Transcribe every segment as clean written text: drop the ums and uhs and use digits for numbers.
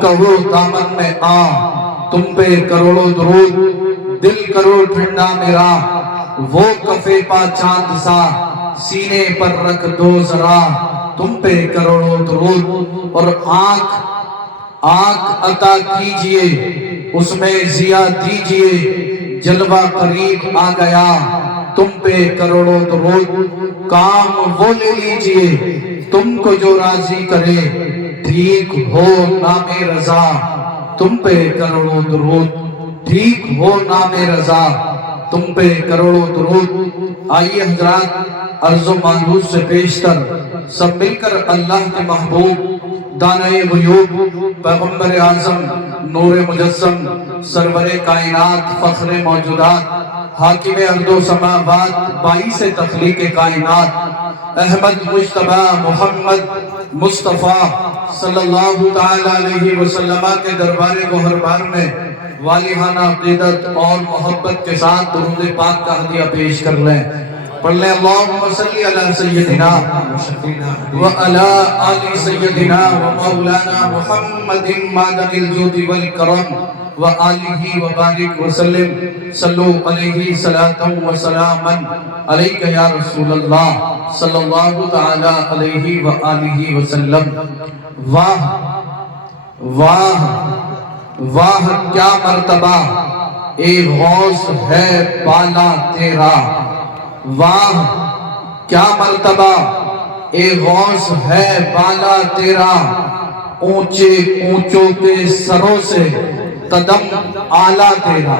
تم کہو دامن میں آ، تم پہ کروڑوں درود، دل کرو ٹھنڈا میرا، وہ کفے پا چاند سا، سینے پر رکھ دو ذرا، تم پہ کروڑوں درود۔ اور آنکھ عطا کیجئے، اس میں ضیا دیجئے، جلوہ قریب آ گیا، تم پہ کروڑوں درود۔ کام وہ لے لیجئے تم کو جو راضی کرے، ٹھیک ہو نام رضا، تم پہ کروڑوں درود، ٹھیک ہو نام رضا، تم پہ کروڑوں درود۔ آئیے حضرات، عرض و معروض سے بیشتر سب مل کر اللہ کے محبوب دانۂ غیوب پیغمبر اعظم نور مجسم سرور کائنات فخر موجودات حاکم ارض و سماوات باعث تخلیق کائنات احمد مجتبی محمد مصطفیٰ صلی اللہ تعالی علیہ وسلم کے دربار گوہربار میں والہانہ عقیدت اور محبت کے ساتھ درود پاک کا ہدیہ پیش کر لیں۔ پڑھ لیں اللہم صلی علی سیدنا وعلی آل سیدنا ومولانا محمد معدن الجود والکرم وآلہ وبارک وسلم۔ صلو علیہ صلاۃ وسلاما علیک یا رسول اللہ صلی اللہ تعالی علیہ وآلہ وسلم۔ واہ واہ واہ کیا مرتبہ اے غوث ہے بالا تیرا، واہ کیا مرتبہ اے غوث ہے بالا تیرا، اونچے اونچوں کے سروں سے قدم آلہ تیرا۔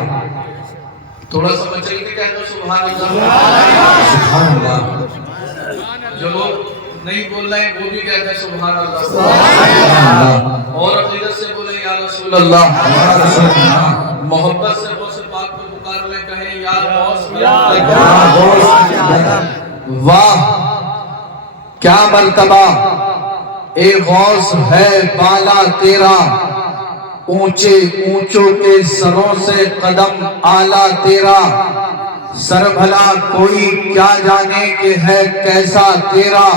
تھوڑا سا بچے کے کہہ دو سبحان اللہ، سبحان اللہ۔ جو لوگ نہیں بول رہے ہیں وہ بھی کہتے ہیں سبحان اللہ، اور عقیدت سے بولیں یا رسول اللہ، محبت سے غوث پاک کو پکار لیں، کہیں یا غوث، واہ کیا مرتبہ اے غوث ہے بالا تیرا، اونچے اونچوں کے سروں سے قدم آلہ تیرا، سر بھلا کوئی کیا جانے کہ ہے کیسا تیرا،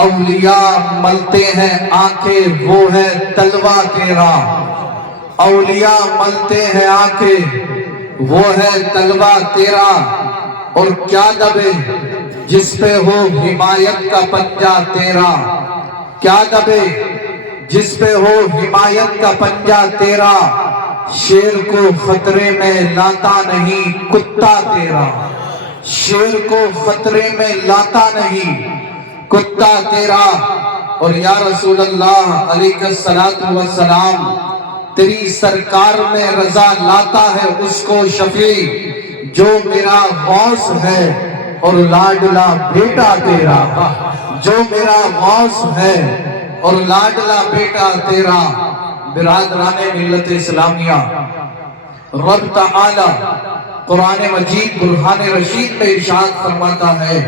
اولیاء ملتے ہیں آنکھیں وہ ہے تلوہ تیرا، اولیاء ملتے ہیں آنکھیں وہ ہے تلوہ تیرا، اور کیا دبے جس پہ ہو حمایت کا پنجہ تیرا، کیا دبے جس پہ ہو حمایت کا پنجہ تیرا، شیر کو خطرے میں لاتا نہیں کتا تیرا، شیر کو خطرے میں لاتا نہیں کتا تیرا۔ اور یا رسول اللہ علیہ السلام تیری سرکار میں رضا لاتا ہے اس کو شفیع جو میرا غوث ہے اور لاڈلا بیٹا تیرا، جو میرا غوث ہے اور لاڈلا بیٹا تیرا۔ برادران ملت اسلامیہ، رب تعالی قرآن مجید برہان رشید میں ارشاد فرماتا ہے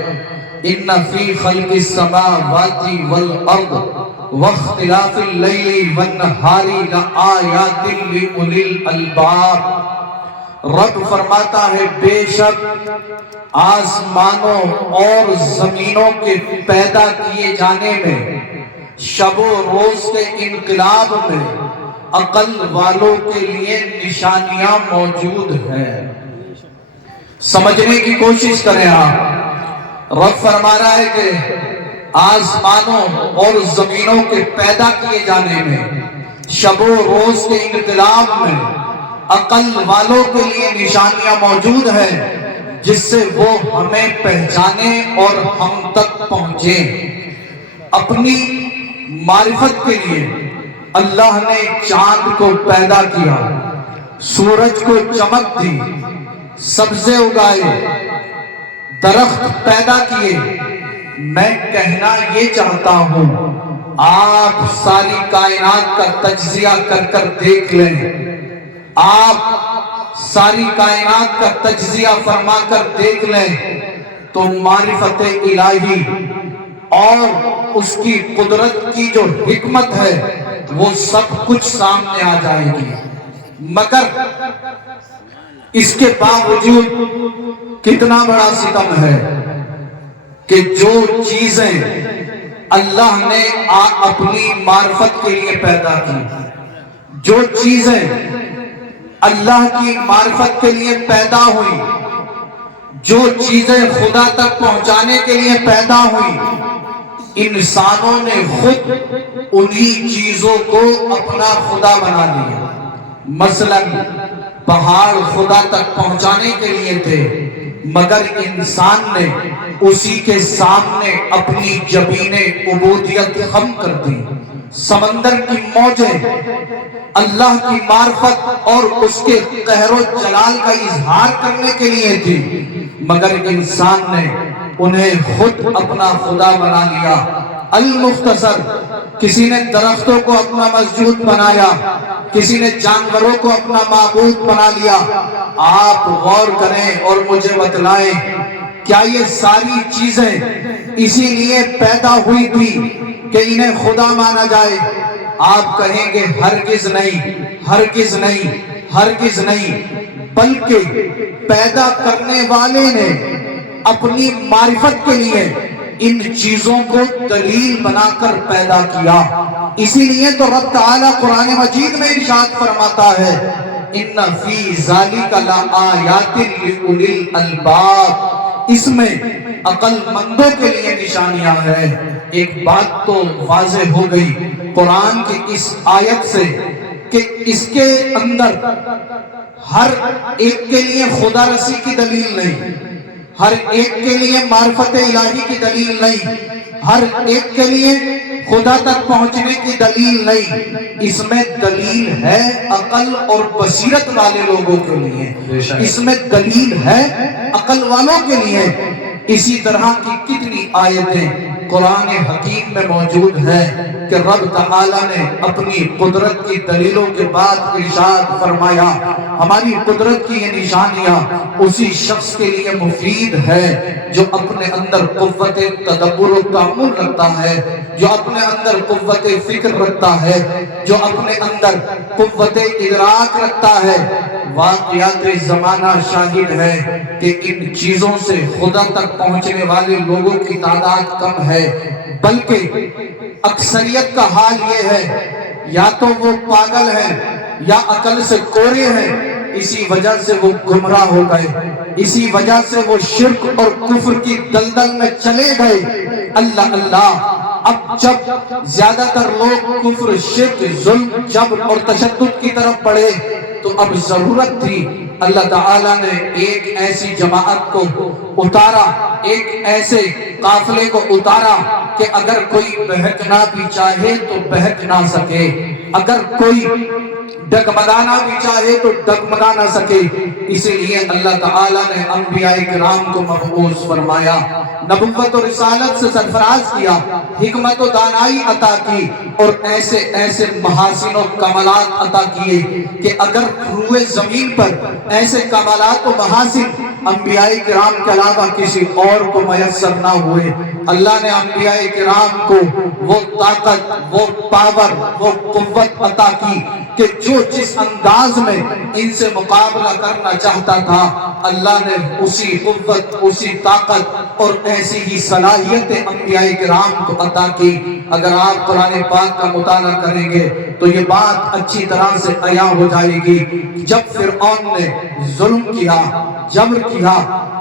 ان فی خلق السماوات والارض واختلاف اللیل والنہار لآیات لأولی الالباب۔ رب فرماتا ہے بے شک آسمانوں اور زمینوں کے پیدا کیے جانے میں، شب و روز کے انقلاب میں عقل والوں کے لیے نشانیاں موجود ہیں۔ سمجھنے کی کوشش کریں آپ، رب فرما رہا ہے کہ آسمانوں اور زمینوں کے پیدا کیے جانے میں، شب و روز کے انقلاب میں عقل والوں کے لیے نشانیاں موجود ہیں جس سے وہ ہمیں پہچانے اور ہم تک پہنچے۔ اپنی معرفت کے لیے اللہ نے چاند کو پیدا کیا، سورج کو چمک دی، سبزے اگائے، درخت پیدا کیے۔ میں کہنا یہ چاہتا ہوں آپ ساری کائنات کا تجزیہ کر کر دیکھ لیں، آپ ساری کائنات کا تجزیہ فرما کر دیکھ لیں تو معرفت الہی اور اس کی قدرت کی جو حکمت ہے وہ سب کچھ سامنے آ جائے گی۔ مگر اس کے باوجود کتنا بڑا ستم ہے کہ جو چیزیں اللہ نے اپنی معرفت کے لیے پیدا کی، جو چیزیں اللہ کی معرفت کے لیے پیدا ہوئی، جو چیزیں خدا تک پہنچانے کے لیے پیدا ہوئی، انسانوں نے خود انہی چیزوں کو اپنا خدا بنا لیا۔ مثلا پہاڑ خدا تک پہنچانے کے لیے تھے، مگر انسان نے اسی کے سامنے اپنی جبین عبودیت خم کر دی۔ سمندر کی موجیں اللہ کی معرفت اور اس کے قہر و جلال کا اظہار کرنے کے لیے تھی، مگر انسان نے انہیں خود اپنا خدا بنا لیا۔ المختصر، کسی نے درختوں کو اپنا مسجود بنایا، کسی نے جانوروں کو اپنا معبود بنا لیا۔ آپ غور کریں اور مجھے بتلائیں، کیا یہ ساری چیزیں اسی لیے پیدا ہوئی تھی کہ انہیں خدا مانا جائے؟ آپ کہیں گے ہرگز نہیں، ہرگز نہیں، ہرگز نہیں، بلکہ پیدا کرنے والے نے اپنی معرفت کے لیے ان چیزوں کو دلیل بنا کر پیدا کیا۔ اسی لیے تو رب تعالیٰ قرآن مجید میں ارشاد فرماتا ہے ان فی ذالک لآیات لأولی الالباب، اس میں عقل مندوں کے لیے نشانیاں ہیں۔ ایک بات تو واضح ہو گئی قرآن کی اس آیت سے کہ اس کے اندر ہر ایک کے لیے خدا رسی کی دلیل نہیں، ہر ایک کے لیے معرفت الہی کی دلیل نہیں، ہر ایک کے لیے خدا تک پہنچنے کی دلیل نہیں۔ اس میں دلیل ہے عقل اور بصیرت والے لوگوں کے لیے، اس میں دلیل ہے عقل والوں کے لیے۔ اسی طرح کی کتنی آیتیں قرآن حکیم میں موجود ہے کہ رب تعالیٰ نے اپنی قدرت کی دلیلوں کے بعد ارشاد فرمایا ہماری قدرت کی یہ نشانیاں اسی شخص کے لیے مفید ہے جو اپنے اندر قوت تدبر و تأمل رکھتا ہے، جو اپنے اندر قوت فکر رکھتا ہے، جو اپنے اندر قوت ادراک رکھتا ہے۔ واقعات زمانہ شاہد ہے کہ ان چیزوں سے خدا تک پہنچنے والے لوگوں کی تعداد کم ہے، بلکہ اکثریت کا حال یہ ہے یا تو وہ پاگل ہیں یا عقل سے کورے ہیں، اسی وجہ سے وہ گمراہ ہو گئے، اسی وجہ سے وہ شرک اور کفر کی دلدل میں چلے گئے۔ اللہ اللہ، اب جب زیادہ تر لوگ کفر، شرک، ظلم، جبر اور تشدد کی طرف بڑھے تو اب ضرورت تھی اللہ تعالیٰ نے ایک ایسی جماعت کو اتارا، ایک ایسے قافلے کو اتارا کہ اگر کوئی بہکنا بھی چاہے تو بہک نہ سکے، اگر کوئی ڈگمگانا بھی چاہے تو ڈگمگا نہ سکے۔ اسی لیے اللہ تعالیٰ نے انبیاء کرام کو مبعوث فرمایا، نبوت و رسالت سے سرفراز کیا، حکمت و دانائی عطا کی اور ایسے ایسے محاسن و کمالات عطا کیے کہ اگر روئے زمین پر ایسے کمالات و محاسن انبیاء کرام کے علاوہ کسی اور کو میسر نہ ہوئے، اللہ نے انبیاء کرام کو وہ طاقت، وہ پاور، وہ قوت عطا کی کہ جو جس انداز میں ان سے مقابلہ کرنا چاہتا تھا، اللہ نے اسی قوت، اسی طاقت اور ایسی ہی صلاحیتیں انبیاء کرام کو عطا کی۔ اگر آپ قرآن پاک کا مطالعہ کریں گے تو یہ بات اچھی طرح سے عیاں ہو جائے گی۔ جب فرعون نے ظلم کیا، جبر کیا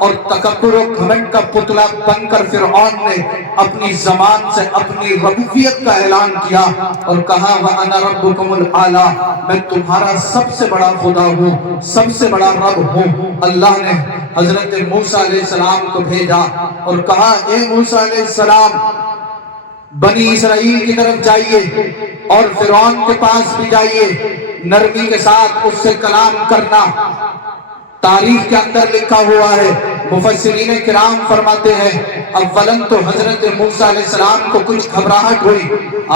اور تکبر و گھمنڈ کا پتلا بن کر فرعون نے اپنی زبان سے اپنی ربوبیت کا اعلان کیا اور کہا وَأَنَا رَبُّكُمُ الْأَعْلَىٰ، میں تمہارا سب سے بڑا خدا ہوں، سب سے بڑا رب ہوں، اللہ نے حضرت موسیٰ علیہ السلام کو بھیجا اور کہا اے موسیٰ علیہ السلام بنی اسرائیل کی طرف جائیے اور فرعون کے پاس بھی جائیے، نرمی کے ساتھ اس سے کلام کرنا۔ تاریخ کے اندر لکھا ہوا ہے، مفسرین کرام فرماتے ہیں اولاً تو حضرت موسیٰ علیہ السلام کو کچھ گھبراہٹ ہوئی،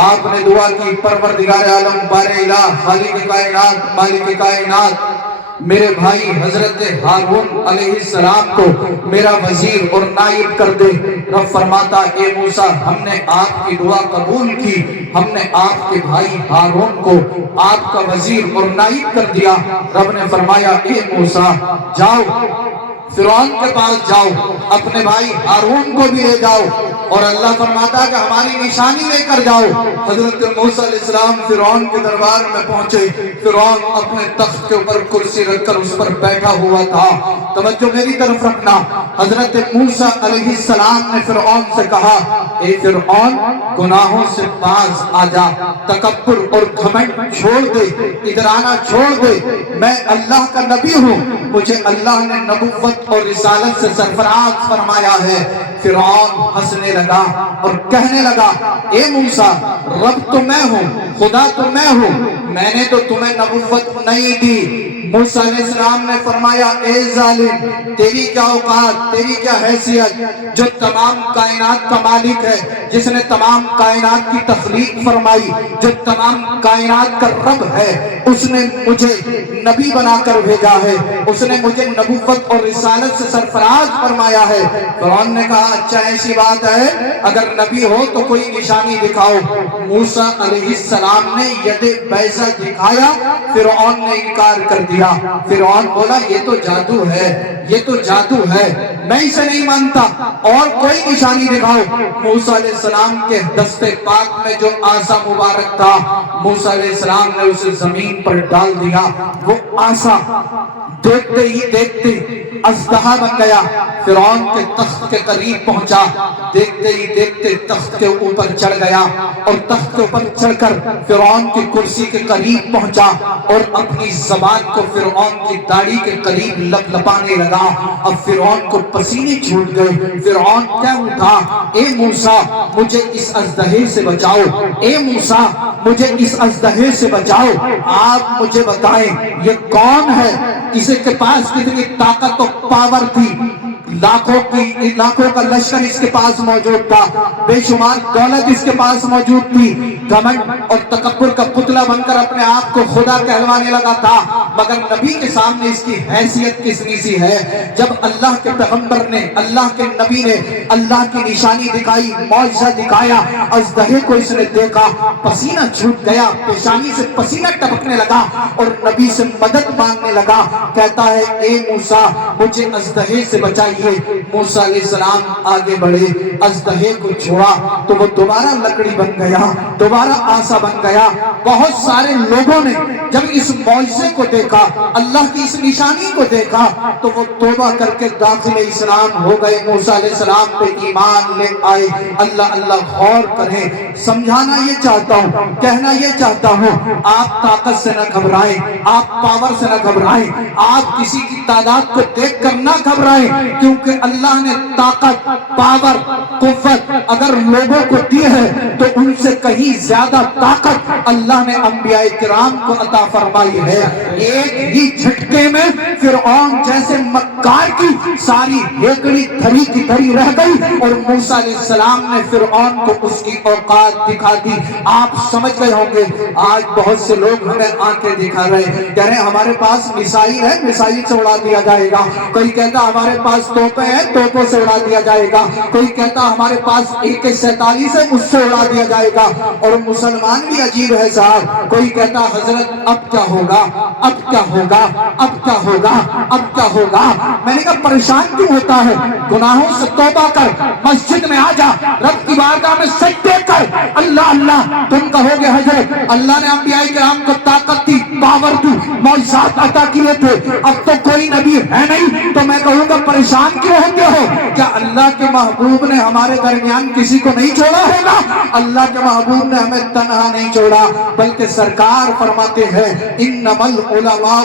آپ نے دعا کی پروردگار عالم بارے الہ خالق کائنات مالک کائنات میرے بھائی حضرت ہارون علیہ السلام کو میرا وزیر اور نائب کر دے۔ رب فرماتا اے موسیٰ ہم نے آپ کی دعا قبول کی، ہم نے آپ کے بھائی ہارون کو آپ کا وزیر اور نائب کر دیا۔ رب نے فرمایا اے موسیٰ جاؤ فرعون کے پاس جاؤ، اپنے بھائی ہارون کو بھی لے جاؤ، اور اللہ فرماتا کہ ہماری نشانی لے کر جاؤ۔ حضرت موسیٰ علیہ السلام فرعون کے دربار میں پہنچے۔ فرعون اپنے تخت کے اوپر کرسی رکھ کر اس پر بیٹھا ہوا تھا۔ توجہ میری طرف رکھنا، حضرت موسیٰ علیہ السلام نے فرعون سے کہا، اے فرعون گناہوں سے باز آ جا، تکبر اور گھمنڈ چھوڑ دے، ادھر آنا چھوڑ دے، میں اللہ کا نبی ہوں، مجھے اللہ نے نبوت اور رسالت سے سرفراز فرمایا ہے۔ فرعون ہنسنے لگا اور کہنے لگا، اے موسیٰ رب تو میں ہوں، خدا تو میں ہوں، میں نے تو تمہیں نبوت نہیں دی۔ موسیٰ علیہ السلام نے فرمایا، اے ظالم تیری کیا اوقات، تیری کیا حیثیت، جو تمام کائنات کا مالک ہے، جس نے تمام کائنات کی تخلیق فرمائی، جو تمام کائنات کا رب ہے، اس نے مجھے نبی بنا کر بھیجا ہے، اس نے مجھے نبوت اور رسالت سے سرفراز فرمایا ہے۔ فرعون نے کہا، اچھا ایسی بات ہے، اگر نبی ہو تو کوئی نشانی دکھاؤ۔ موسیٰ علیہ السلام نے ید بیضہ دکھایا، فرعون نے انکار کر دیا۔ فرعون بولا، یہ تو جادو ہے، یہ تو جادو ہے، میں اسے نہیں مانتا، اور کوئی نشانی دکھاؤ۔ موسیٰ علیہ السلام کے دست پاک میں جو عصا مبارک تھا، موسیٰ علیہ السلام نے اسے زمین پر ڈال دیا۔ وہ عصا دیکھتے ہی دیکھتے اژدہا بن گیا، فرعون کے تخت کے قریب پہنچا، دیکھتے ہی دیکھتے تخت کے اوپر چڑھ گیا، اور تخت کے اوپر چڑھ کر فرعون کی کرسی کے قریب پہنچا، اور اپنی زبان کو فرعون کی داڑھی کے قریب لپانے لگا۔ اب فرعون کو پسینے چھوٹ گئے۔ فرعون کہہ اٹھا، اے موسیٰ مجھے اس اژدہے سے بچاؤ، اے موسیٰ مجھے اس اژدہے سے بچاؤ، آپ مجھے بتائیں یہ کون ہے، اس کے پاس کتنی طاقت و پاور تھی، لاکھوں کا لشکر اس کے پاس موجود تھا، بے شمار دولت اس کے پاس موجود تھی، گھمنڈ اور تکبر کا پتلا بن کر اپنے آپ کو خدا کہلوانے لگا تھا، مگر نبی کے سامنے اس کی حیثیت کتنی سی ہے۔ جب اللہ کے پیغمبر نے، اللہ کے نبی نے اللہ کی نشانی دکھائی، معجزہ دکھایا، اژدہے کو اس نے دیکھا، پسینہ چھوٹ گیا، پیشانی سے پسینہ ٹپکنے لگا، اور نبی سے مدد مانگنے لگا، کہتا ہے، اے موسیٰ مجھے اژدہے سے بچائیے۔ موسیٰ علیہ السلام آگے بڑھے، اژدہے کو چھوڑا تو وہ دوبارہ لکڑی بن گیا، دوبارہ عصا بن گیا۔ بہت سارے لوگوں نے جب اس معجزے کو دیکھا، اللہ کی اس نشانی کو دیکھا، تو وہ توبہ کر کے داخل اسلام ہو گئے، موسیٰ علیہ السلام پہ ایمان لے آئے۔ اللہ غور کریں، سمجھانا یہ چاہتا ہوں، کہنا یہ چاہتا ہوں، آپ طاقت سے نہ گھبرائیں، آپ پاور سے نہ گھبرائیں، آپ کسی کی تعداد کو دیکھ کر نہ گھبرائیں، کیونکہ اللہ نے طاقت، پاور، قوت اگر لوگوں کو دی ہے تو ان سے کہیں زیادہ طاقت اللہ نے انبیاء کرام کو عطا فرمائی ہے۔ ایک ہی جھٹکے میں فرعون جیسے مکار کی ساری ہیکڑی دھری کی دھری رہ گئی، اور موسیٰ علیہ السلام نے فرعون کو اس کی اوقات دکھا دی۔ آپ سمجھ گئے ہوں گے، آج بہت سے لوگ ہمیں آنکھیں دکھا رہے ہیں، کہہ رہے ہیں ہمارے پاس میسائل ہے، میسائل سے اڑا دیا جائے گا، کوئی کہتا ہمارے پاس توپیں ہیں، توپوں سے اڑا دیا جائے گا، کوئی کہتا ہمارے پاس AK-47 ہے، اس سے اڑا دیا جائے گا، اور مسلمان بھی عجیب ہے صاحب، کوئی کہتا حضرت اب کیا ہوگا، اب کیا ہوگا، اب کیا ہوگا، اب کیا ہوگا۔ میں نے کہا پریشان کیوں ہوتا ہے، گناہوں سے توبہ کر، مسجد میں آ جا، رب کی بارگاہ میں سجدے کر، اللہ اللہ۔ تم کہو گے حضرت اللہ نے انبیاء کرام کو طاقت دی، پاور دی، معجزات عطا کیے تھے، اب تو کوئی نبی ہے نہیں، تو میں کہوں گا پریشان کیوں ہوتے ہو؟ کیا اللہ کے محبوب نے ہمارے درمیان کسی کو نہیں چھوڑا ہوگا؟ اللہ کے محبوب نے ہمیں تنہا نہیں چھوڑا، بلکہ سرکار فرماتے ہیں انما العلماء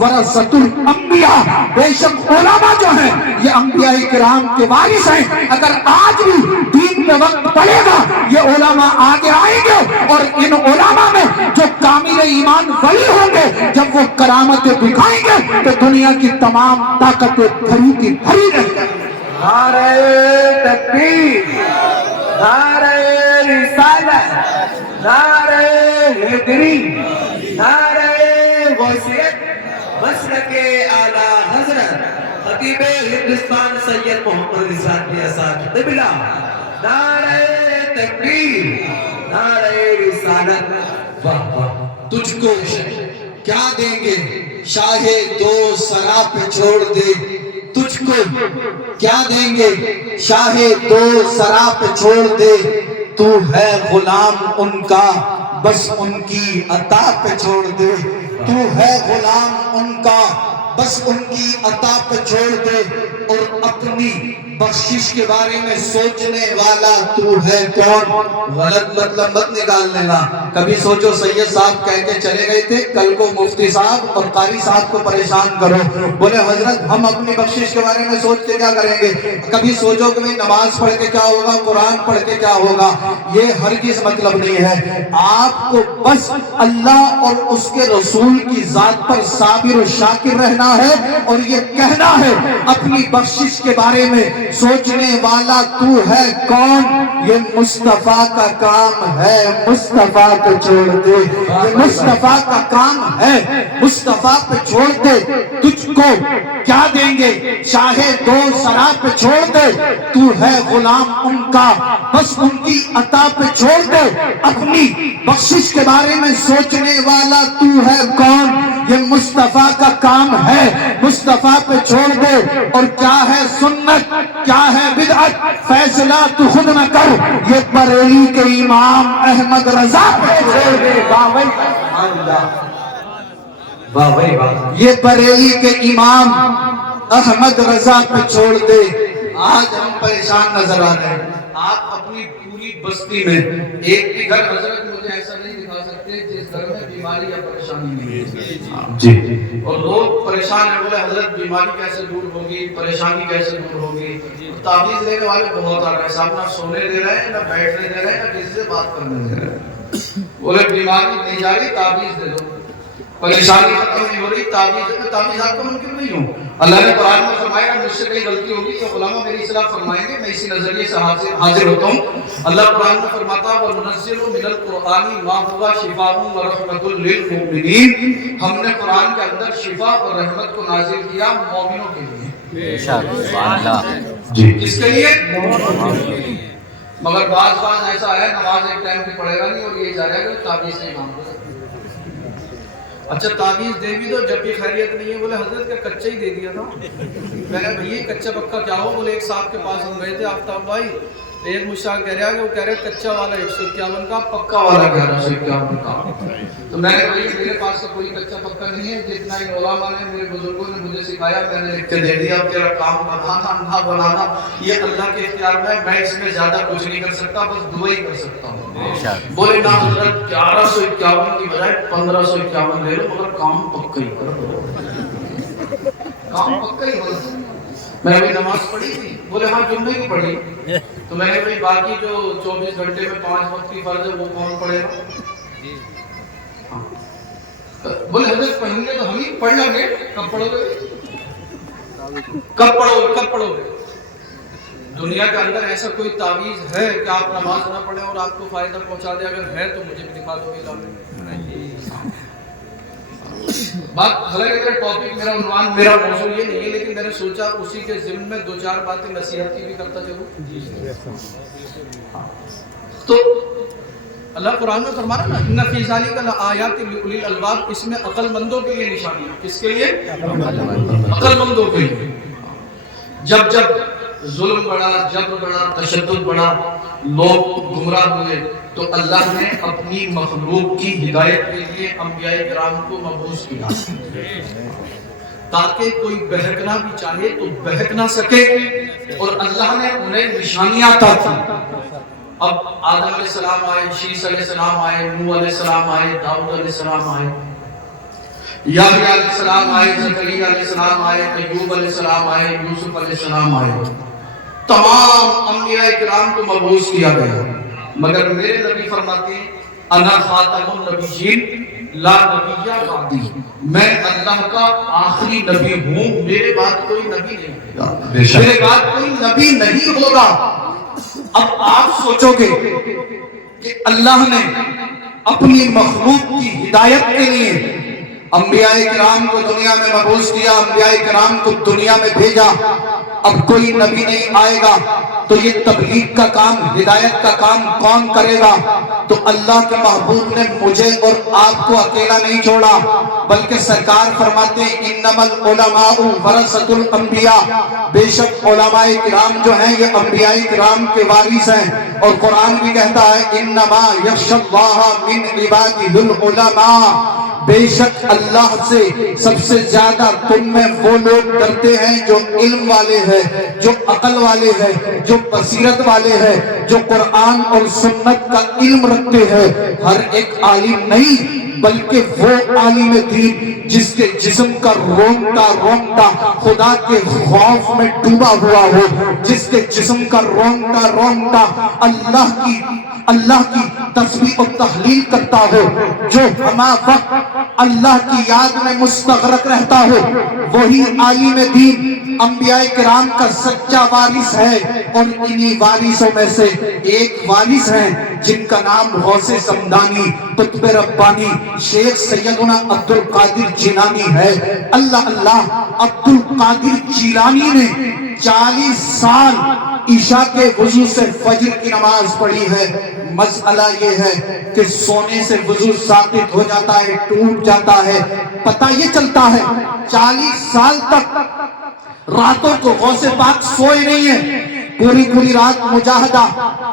ورثۃ الانبیاء، بے شک علماء جو ہیں یہ انبیاء کرام کے وارث ہیں۔ اگر آج بھی دین میں وقت پڑے گا، یہ علماء آگے آئیں گے، اور ان علماء میں جو کامل ایمان ولی ہوں گے، جب وہ کرامتیں دکھائیں گے تو دنیا کی تمام طاقتیں دھری کی دھری رہ جائیں گی۔ نعرہ تکبیر، نعرہ رسالت، نعرہ حیدری، نعرہ وصیت، مسلک اعلی حضرت خطیب ہندوستان سید محمد رضوان بن اسد قبلہ، نعرہ تکبیر، نعرہ رسالت۔ واہ واہ، تجھ کو کیا دیں گے شاہ دو سرا پہ چھوڑ دے، تجھ کو کیا دیں گے شاہ دو سرا پہ چھوڑ دے تو ہے غلام ان کا بس ان کی عطا پہ چھوڑ دے تو ہے غلام ان کا بس ان کی عطا پہ چھوڑ دے اور اپنی بخشش کے بارے میں سوچنے والا تو ہے کون غلط مطلب مت نکال لینا کبھی سوچو سید صاحب کہہ کے چلے گئے تھے کل کو مفتی صاحب اور قاری صاحب کو پریشان کرو بولے حضرت ہم اپنی بخشش کے بارے میں سوچ کے کیا کریں گے کبھی سوچو کہ نماز پڑھ کے کیا ہوگا قرآن پڑھ کے کیا ہوگا یہ ہرگز مطلب نہیں ہے آپ کو بس اللہ اور اس کے رسول کی ذات پر صابر و شاکر رہنا ہے اور یہ کہنا ہے اپنی بخشش کے بارے میں سوچنے والا تو ہے کون یہ مصطفیٰ کا کام ہے مصطفیٰ کو چھوڑ دے یہ مصطفیٰ کا کام ہے مصطفیٰ پہ چھوڑ دے تجھ کو کیا دیں گے شاہ دو سرا پہ چھوڑ دے تو ہے غلام ان کا بس ان کی عطا پہ چھوڑ دے اپنی بخشش کے بارے میں سوچنے والا تو ہے کون یہ مصطفیٰ کا کام ہے مصطفیٰ پہ چھوڑ دے اور کیا ہے سنت کیا ہے بدعت فیصلہ تو خود نہ کر یہ بریلی کے امام احمد رضا پہ چھوڑ دے یہ بریلی کے امام احمد رضا پہ چھوڑ دے آج ہم پریشان نظر آ رہے ہیں آپ اپنی پوری بستی میں ایک بھی گھر حضرت مجھے ایسا نہیں دکھا سکتے جس گھر میں بیماری یا پریشانی نہیں ہے جی اور لوگ پریشان ہیں بولے حضرت بیماری کیسے دور ہوگی پریشانی کیسے دور ہوگی تعویذ لینے والے بہت آ رہے ہیں صاحب نہ سونے دے رہے ہیں نہ بیٹھنے دے رہے ہیں نہ کسی سے بات کرنے دے رہے ہیں بولے بیماری نہیں جا رہی تعویذ دے دو پریشانی ختم نہیں ہو رہی تعویذ آپ کو ممکن نہیں ہو اللہ نے قرآن میں فرمایا مجھ سے کوئی غلطی ہوگی تو علماء میری اصلاح فرمائیں گے میں اسی نظریے سے حاضر ہوتا ہوں اللہ قرآن میں فرماتا ہے وَنُنَزِّلُ مِنَ الْقُرْآنِ مَا هُوَ شِفَاءٌ وَرَحْمَةٌ لِلْمُؤْمِنِينَ ہم نے قرآن کے اندر شفا اور رحمت کو نازل کیا مومنوں کے لیے جی کس کے لیے مگر بعض ایسا ہے نماز ایک ٹائم کی پڑھے گا نہیں اور یہ جا رہا ہے کہ تعویذ سے امام کو اچھا تعویذ دے بھی دو جب بھی خیریت نہیں ہے بولے حضرت کا کچا ہی دے دیا تھا میں نے بھئی کچا پکا کیا ہو بولے ایک صاحب کے پاس ہم گئے تھے آفتاب بھائی ایک مشتاق کہہ رہا ہے کہ وہ کہہ رہے کچا والا 151 کا پکا والا 1151 کا تو میں نے بھئی میرے پاس تو کوئی کچا پکا نہیں ہے جتنا ان علماء نے میرے بزرگوں نے مجھے سکھایا میں نے لکھ کے دے دیا اب تیرا کام بنانا نہ بنانا یہ اللہ کے اختیار میں میں اس میں زیادہ کچھ نہیں کر سکتا بس دعا ہی کر سکتا ہوں بولے نہ حضرت 1151 کی بجائے 1551 لے لو مگر کام پکا ہی کر دو کام پکا ہی ہو میں بھی نماز پڑھی تھی بولے ہاں جمعے کی پڑھی تو میں نے بھی باقی جو 24 گھنٹے میں 5 وقت کی فرض ہے وہ کون پڑھے گا بولے حضرت پڑھیں گے تو ہم ہی پڑھ لیں گے کب پڑھو گے کب پڑھو گے دنیا کے اندر ایسا کوئی تعویذ ہے کہ آپ نماز نہ پڑھیں اور آپ کو فائدہ پہنچا دے اگر ہے تو مجھے بھی دکھا دو گے بات حالانکہ میرا ٹاپک میرا عنوان میرا موضوع یہ نہیں ہے لیکن میں نے سوچا اسی کے ضمن میں 2-4 باتیں نصیحت کی بھی کرتا چلوں تو اللہ قرآن میں فرما رہا نا ان فی ذالک لآیات لأولی الالباب اس میں عقل مندوں کے لیے نشانیاں کس کے لیے عقل مندوں کے لیے جب ظلم بڑھا جبر بڑھا تشدد بڑھا لوگ گمراہ ہوئے تو اللہ نے اپنی مخلوق کی ہدایت کے لیے انبیاء کرام کو مبعوث کیا تاکہ کوئی بہکنا بھی چاہے تو بہک نہ سکے اور اللہ نے انہیں نشانیاں عطا کی اب آدم علیہ السلام آئے شیس علیہ السلام آئے نوح علیہ السلام آئے داؤد علیہ السلام آئے یحییٰ علیہ السلام آئے زکریا علیہ السلام آئے ایوب علیہ السلام آئے یوسف علیہ السلام آئے تمام انبیاء کرام کو مبعوث کیا گیا مگر میرے نبی فرماتے ہیں انا خاتم النبیین لا نبی بعدی میں اللہ کا آخری نبی ہوں میرے بعد کوئی نبی نہیں ہوگا میرے بعد کوئی نبی نہیں ہوگا اب آپ سوچو گے کہ اللہ نے اپنی مخلوق کی ہدایت کے لیے انبیاء کرام کو دنیا میں مبعوث کیا انبیاء کرام کو دنیا میں بھیجا اب کوئی نبی نہیں آئے گا تو یہ تبلیغ کا کام، ہدایت کا کام کون کرے گا؟ تو اللہ کے محبوب نے مجھے اور آپ کو اکیلا نہیں چھوڑا، بلکہ سرکار فرماتے ہیں انما العلماء ورثۃ الانبیاء، بے شک علماء کرام جو ہیں یہ انبیاء کرام کے وارث ہیں، اور قرآن بھی کہتا ہے انما یخشی اللہ من عبادہ العلماء، بے شک اللہ سے سب سے زیادہ تم میں وہ لوگ ڈرتے ہیں جو علم والے ہیں، جو عقل والے ہیں، جو بصیرت والے ہیں، جو قرآن اور سنت کا علم رکھتے ہیں۔ ہر ایک عالم نہیں بلکہ وہ عالم دین جس کے جسم کا رونگٹا رونگٹا خدا کے خوف میں ڈوبا ہوا ہو، جس کے جسم کا رونگٹا رونگٹا اللہ کی تسبیح و تحلیل کرتا ہو، جو ہما وقت اللہ کی یاد میں مستغرق رہتا ہو، وہی عالم دین انبیاء کرام کا سچا وارث ہے۔ اور انہی وارثوں میں سے ایک وارث ہیں جن کا نام غوث سمدانی، قطب ربانی، شیخ سیدنا عبد القادر جیلانی ہے۔ اللہ اللہ، عبد القادر جیلانی نے 40 سال عشاء کے وضو سے فجر کی نماز پڑھی ہے۔ مسئلہ یہ ہے کہ سونے سے وضو ساقط ہو جاتا ہے، ٹوٹ جاتا ہے، پتہ یہ چلتا ہے 40 سال تک راتوں کو غوث پاک سوئے نہیں ہیں، پوری رات مجاہدہ،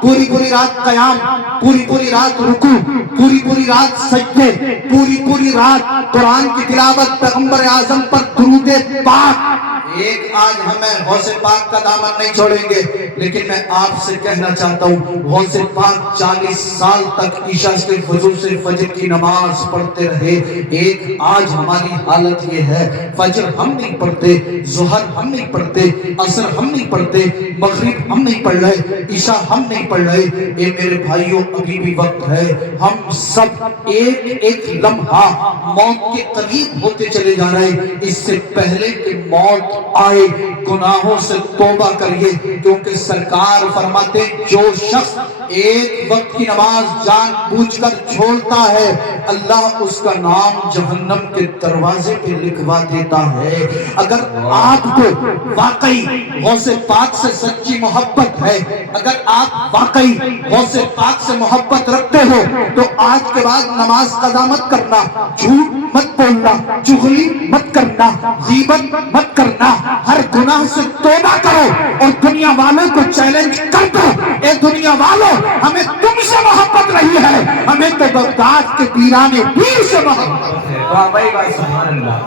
پوری رات قیام، پوری رات رکوع، پوری رات سجدے، پوری رات قرآن کی تلاوت، پیغمبر اعظم پر درود پاک۔ ایک آج ہمیں غوث پاک کا دامن نہیں چھوڑیں گے، لیکن میں آپ سے کہنا چاہتا ہوں غوث پاک 40 سال تک عشاء کے وضو سے فجر کی نماز پڑھتے رہے۔ ایک آج ہماری حالت یہ ہے، فجر ہم نہیں پڑھتے، ظہر ہم نہیں پڑھتے، عصر ہم نہیں پڑھتے، مغرب ہم نہیں پڑھ رہے، عشاء ہم نہیں پڑھ رہے۔ اے میرے بھائیوں، ابھی بھی وقت ہے، ہم سب ایک لمحہ موت کے قریب ہوتے چلے جا رہے ہیں۔ اس سے پہلے کہ موت آئے گناہوں سے توبہ کریے، کیونکہ سرکار فرماتے ہیں جو شخص ایک وقت کی نماز جان بوجھ کر چھوڑتا ہے، اللہ اس کا نام جہنم کے دروازے پہ لکھوا دیتا ہے۔ اگر آپ کو واقعی غوث پاک سے سچی محبت ہے، اگر آپ واقعی غوث پاک سے محبت رکھتے ہو، تو آج کے بعد نماز قضا مت کرنا، جھوٹ مت بولنا، چغلی مت کرنا، غیبت مت کرنا، ہر گناہ سے توبہ کرو اور دنیا والوں کو چیلنج کر دو، اے دنیا والوں، ہمیں تم سے محبت نہیں ہے، ہمیں تو بغداد کے پیران پیر سے محبت ہے۔ واہ بھائی بھائی، سبحان اللہ۔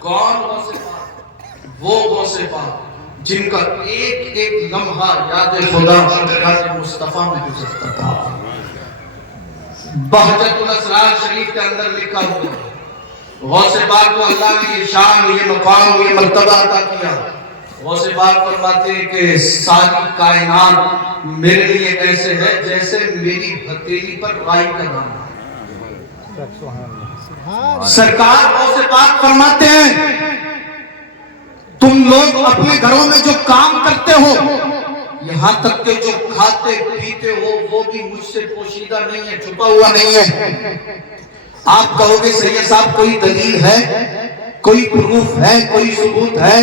کون غوث پاک؟ وہ غوث پاک جن کا ایک لمحہ یاد خدا اور یاد مصطفیٰ میں گزرتا تھا۔ بہجت الاسرار شریف کے اندر لکھا ہوا غوث پاک کو اللہ نے یہ شان، یہ مقام، یہ مرتبہ عطا کیا۔ غوث پاک فرماتے ہیں کہ ساری کائنات میرے لیے ایسے ہے جیسے میری ہتھیلی پر رائی کا دانہ۔ سرکار غوث پاک فرماتے ہیں تم لوگ اپنے گھروں میں جو کام کرتے ہو، یہاں تک کہ جو کھاتے پیتے ہو، وہ بھی مجھ سے پوشیدہ نہیں ہے، چھپا ہوا نہیں ہے۔ آپ کہو گے سید صاحب کوئی دلیل ہے، کوئی پروف ہے، کوئی ثبوت ہے؟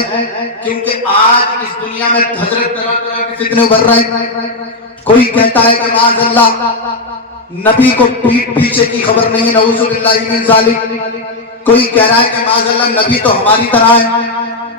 کیونکہ آج اس دنیا میں حضرت طرح کے فتنے ابھر رہے ہیں۔ کوئی کہتا ہے کہ معاذ اللہ نبی کو پیٹ پیچھے کی خبر نہیں، نعوذ باللہ من ذالک۔ کوئی کہہ رہا ہے کہ معاذ اللہ نبی تو ہماری طرح ہے۔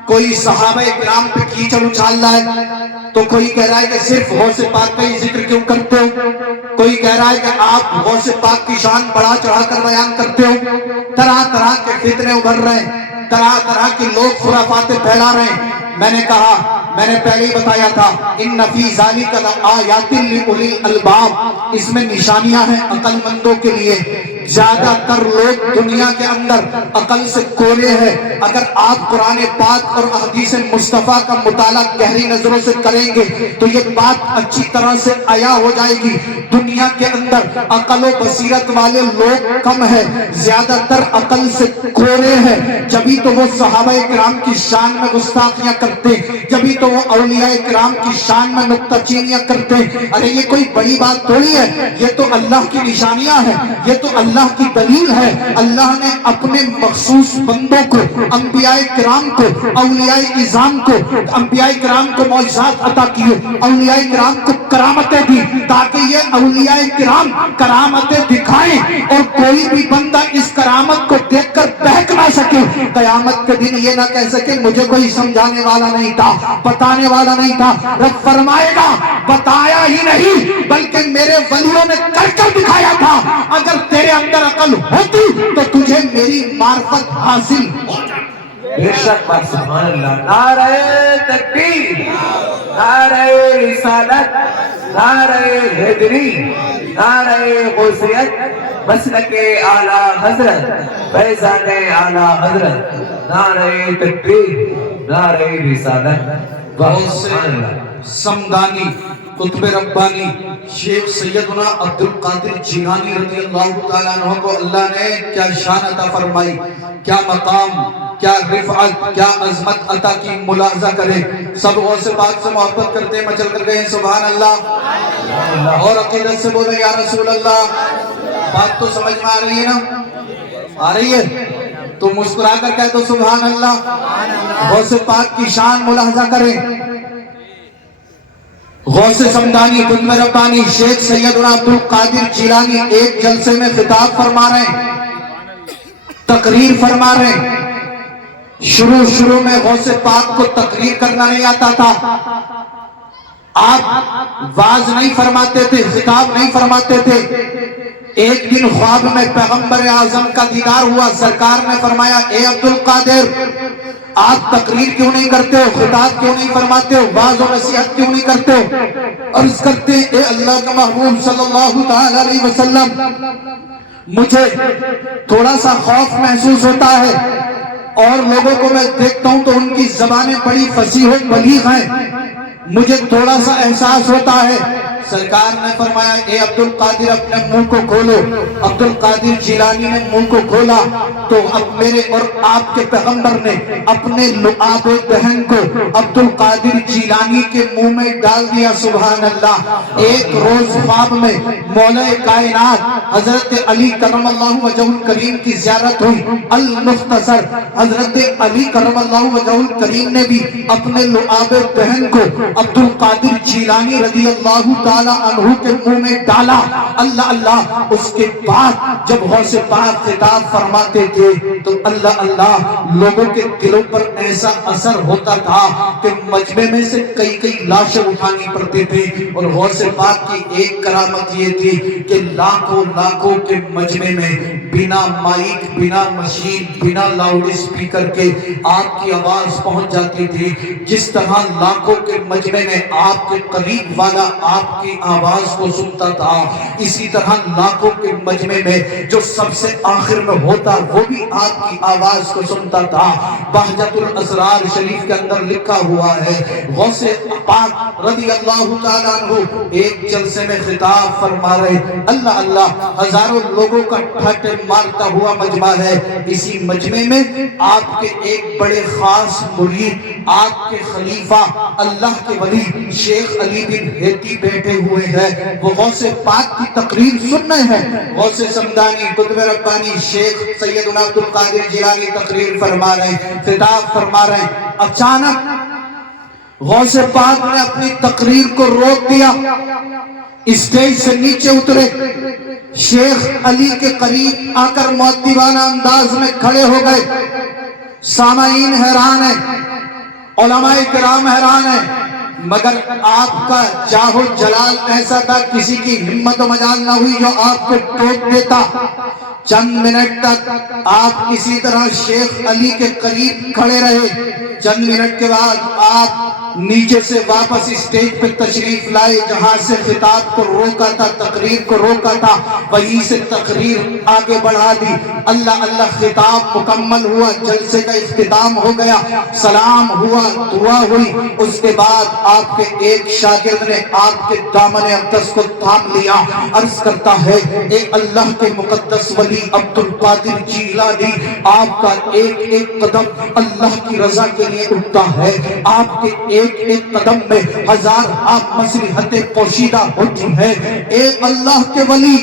کوئی صحابہ کرام پہ کیچڑ اچھال رہا ہے، تو کوئی کہہ رہا ہے کہ صرف غوث پاک کا ہی ذکر کیوں کرتے ہو؟ کوئی کہہ رہا ہے کہ آپ غوث پاک کی شان بڑھا چڑھا کر بیان کرتے ہو۔ طرح طرح کے فتنے ابھر رہے ہیں، طرح طرح کے لوگ خرافاتیں پھیلا رہے ہیں۔ میں نے کہا، میں نے پہلے ہی بتایا تھا، ان فی ذالک لآیات لأولی الالباب، اس میں نشانیاں ہیں عقل مندوں کے لیے۔ زیادہ تر لوگ دنیا کے اندر عقل سے کولے ہیں۔ اگر آپ قرآن پاک اور احادیث مصطفیٰ کا مطالعہ گہری نظروں سے کریں گے تو یہ بات اچھی طرح سے عیا ہو جائے گی۔ دنیا کے اندر عقل و بصیرت والے لوگ کم ہیں، زیادہ تر عقل سے کولے ہیں۔ جبھی تو وہ صحابہ کرام کی شان میں گستاخیاں کرتے، جبھی تو وہ اولیاء کرام کی شان میں نکتہ چینیاں کرتے۔ ارے یہ کوئی بڑی بات تھوڑی ہے، یہ تو اللہ کی نشانیاں ہیں، یہ تو اللہ اللہ کی دلیل ہے، اللہ نے اپنے مخصوص بندوں کو، انبیاء کرام کو، اولیاء اعظام کو، انبیاء کرام کو معجزات عطا کیے، اولیاء کرام کو کرامتیں دی، تاکہ یہ اولیاء کرام کرامتیں دکھائیں اور کوئی بھی بندہ اس کرامت کو دیکھ کر بہک نہ سکے، قیامت کے دن یہ نہ کہہ سکے مجھے کوئی سمجھانے والا نہیں تھا، بتانے والا نہیں تھا۔ رب فرمائے گا بتایا ہی نہیں بلکہ میرے ولیوں نے کر کر دکھایا تھا، اگر تیرے اندر عقل ہوتی تو تجھے میری معرفت حاصل ہو جاتی۔ بے شک بات سبحان اللہ۔ نعرہ تکبیر، نعرہ رسالت، نعرہ حیدری، نعرہ غوثیت، مسلک اعلی حضرت، فیضان اعلی حضرت، نعرہ تکبیر، نعرہ رسالت۔ سبحان اللہ۔ سمدانی قطب ربانی شیخ سیدنا عبد القادر جیلانی رضی اللہ تعالیٰ عنہ کو اللہ نے کیا شان عطا فرمائی، کیا مقام، کیا رفعت، کیا عظمت عطا کی، ملاحظہ کریں۔ سب غوث پاک سے محبت کرتے ہیں، مچل کر گئے ہیں سبحان اللہ، اور عقیدت سے بولے یا رسول اللہ۔ بات تو سمجھ میں آ رہی ہے نا؟ آ رہی ہے تو مسکرا کر کہہ دو سبحان اللہ۔ غوث پاک کی شان ملاحظہ کریں۔ غوث سمدانی قطب ربانی شیخ سیدنا عبد القادر جیلانی ایک جلسے میں خطاب فرما رہے ہیں، تقریر فرما رہے ہیں۔ شروع میں غوث پاک کو تقریر کرنا نہیں آتا تھا، آپ واز نہیں فرماتے تھے، خطاب نہیں فرماتے تھے۔ ایک دن خواب میں پیغمبر اعظم کا دیدار ہوا، سرکار نے فرمایا اے عبد القادر آپ تقریر کیوں نہیں کرتے ہو، خطاب کیوں نہیں فرماتے ہو، واعظ و نصیحت کیوں نہیں کرتے ہو؟ عرض کرتے اے اللہ کا محبوب صلی اللہ تعالی علیہ وسلم، مجھے تھوڑا سا خوف محسوس ہوتا ہے، اور لوگوں کو میں دیکھتا ہوں تو ان کی زبانیں بڑی فصیح و بلیغ ہیں، مجھے تھوڑا سا احساس ہوتا ہے۔ سرکار نے فرمایا اے عبد القادر اپنے منہ کو کھولو۔ عبد القادر جیلانی نے منہ کو کھولا تو اب میرے اور آپ کے پیغمبر نے اپنے لعاب دہن کو عبد القادر جیلانی کے منہ میں ڈال دیا، سبحان اللہ۔ ایک روز خواب میں مولا کائنات حضرت علی کرم اللہ وجہ الکریم کی زیارت ہوئی، المختصر حضرت علی کرم اللہ وجہ الکریم نے بھی اپنے لعاب دہن کو عبد القادر جیلانی رضی اللہ تعالی عنہ کے منہ میں ڈالا، اللہ اللہ۔ اس کے بعد جب غوث پاک خطاب فرماتے تھے تو اللہ اللہ لوگوں کے دلوں پر ایسا اثر ہوتا تھا کہ مجمع میں سے کئی لاشیں اٹھانی پڑتی تھی، اور غوث پاک کی ایک کرامت یہ تھی کہ لاکھوں کے مجمع میں بنا مائک، بنا مشین، بنا لاؤڈ اسپیکر کے آپ کی آواز پہنچ جاتی تھی۔ جس طرح لاکھوں کے مجمع میں آپ کے قریب والا آپ کی آواز کو سنتا تھا، اسی طرح لاکھوں کے مجمع میں جو سب سے آخر میں ہوتا وہ بھی آپ کی آواز کو سنتا تھا۔ بہجت الاسرار شریف کے اندر لکھا ہوا ہے، غوث پاک رضی اللہ تعالیٰ عنہ ایک جلسے میں خطاب فرما رہے، اللہ اللہ، ہزاروں لوگوں کا ٹھٹ مارتا ہوا مجمع ہے، اسی مجمع میں آپ کے ایک بڑے خاص مرید، آپ کے خلیفہ، اللہ کے ولی شیخ علی بن ہیتی بیٹھے ہوئے ہیں، وہ غوث پاک کی تقریر سن رہے ہیں۔ غوث سمدانی قطب ربانی شیخ سیدنا عبد القادر جیلانی تقریر فرما رہے ہیں، خطاب فرما رہے ہیں۔ اچانک غوث پاک نے اپنی تقریر کو روک دیا، اسٹیج سے نیچے اترے، شیخ علی کے قریب آ کر مؤدبانہ انداز میں کھڑے ہو گئے۔ سامعین حیران ہیں، علماء کرام حیران ہیں، مگر آپ کا جاہ و جلال ایسا تھا کسی کی ہمت و مجال نہ ہوئی جو آپ کو ٹوک دیتا۔ چند منٹ تک آپ اسی طرح شیخ علی کے قریب کھڑے رہے، چند منٹ کے بعد آپ نیچے سے واپس اسٹیج پر تشریف لائے، جہاں سے خطاب کو روکا تھا، تقریر کو روکا تھا، وہیں سے تقریر آگے بڑھا دی۔ اللہ اللہ، خطاب مکمل ہوا، جلسے کا اختتام ہو گیا، سلام ہوا، دعا ہوئی۔ اس کے بعد آپ کے ایک شاگرد نے آپ کے دامن اقدس کو تھام لیا، عرض کرتا ہے اے اللہ کے مقدس ولی عبد القادر جیلانی، آپ کا ایک ایک قدم اللہ کی رضا کے لیے اٹھتا ہے، آپ کے ایک ایک قدم میں ہزار آپ مصلحتیں پوشیدہ ہوتی ہیں۔ اے اللہ کے ولی،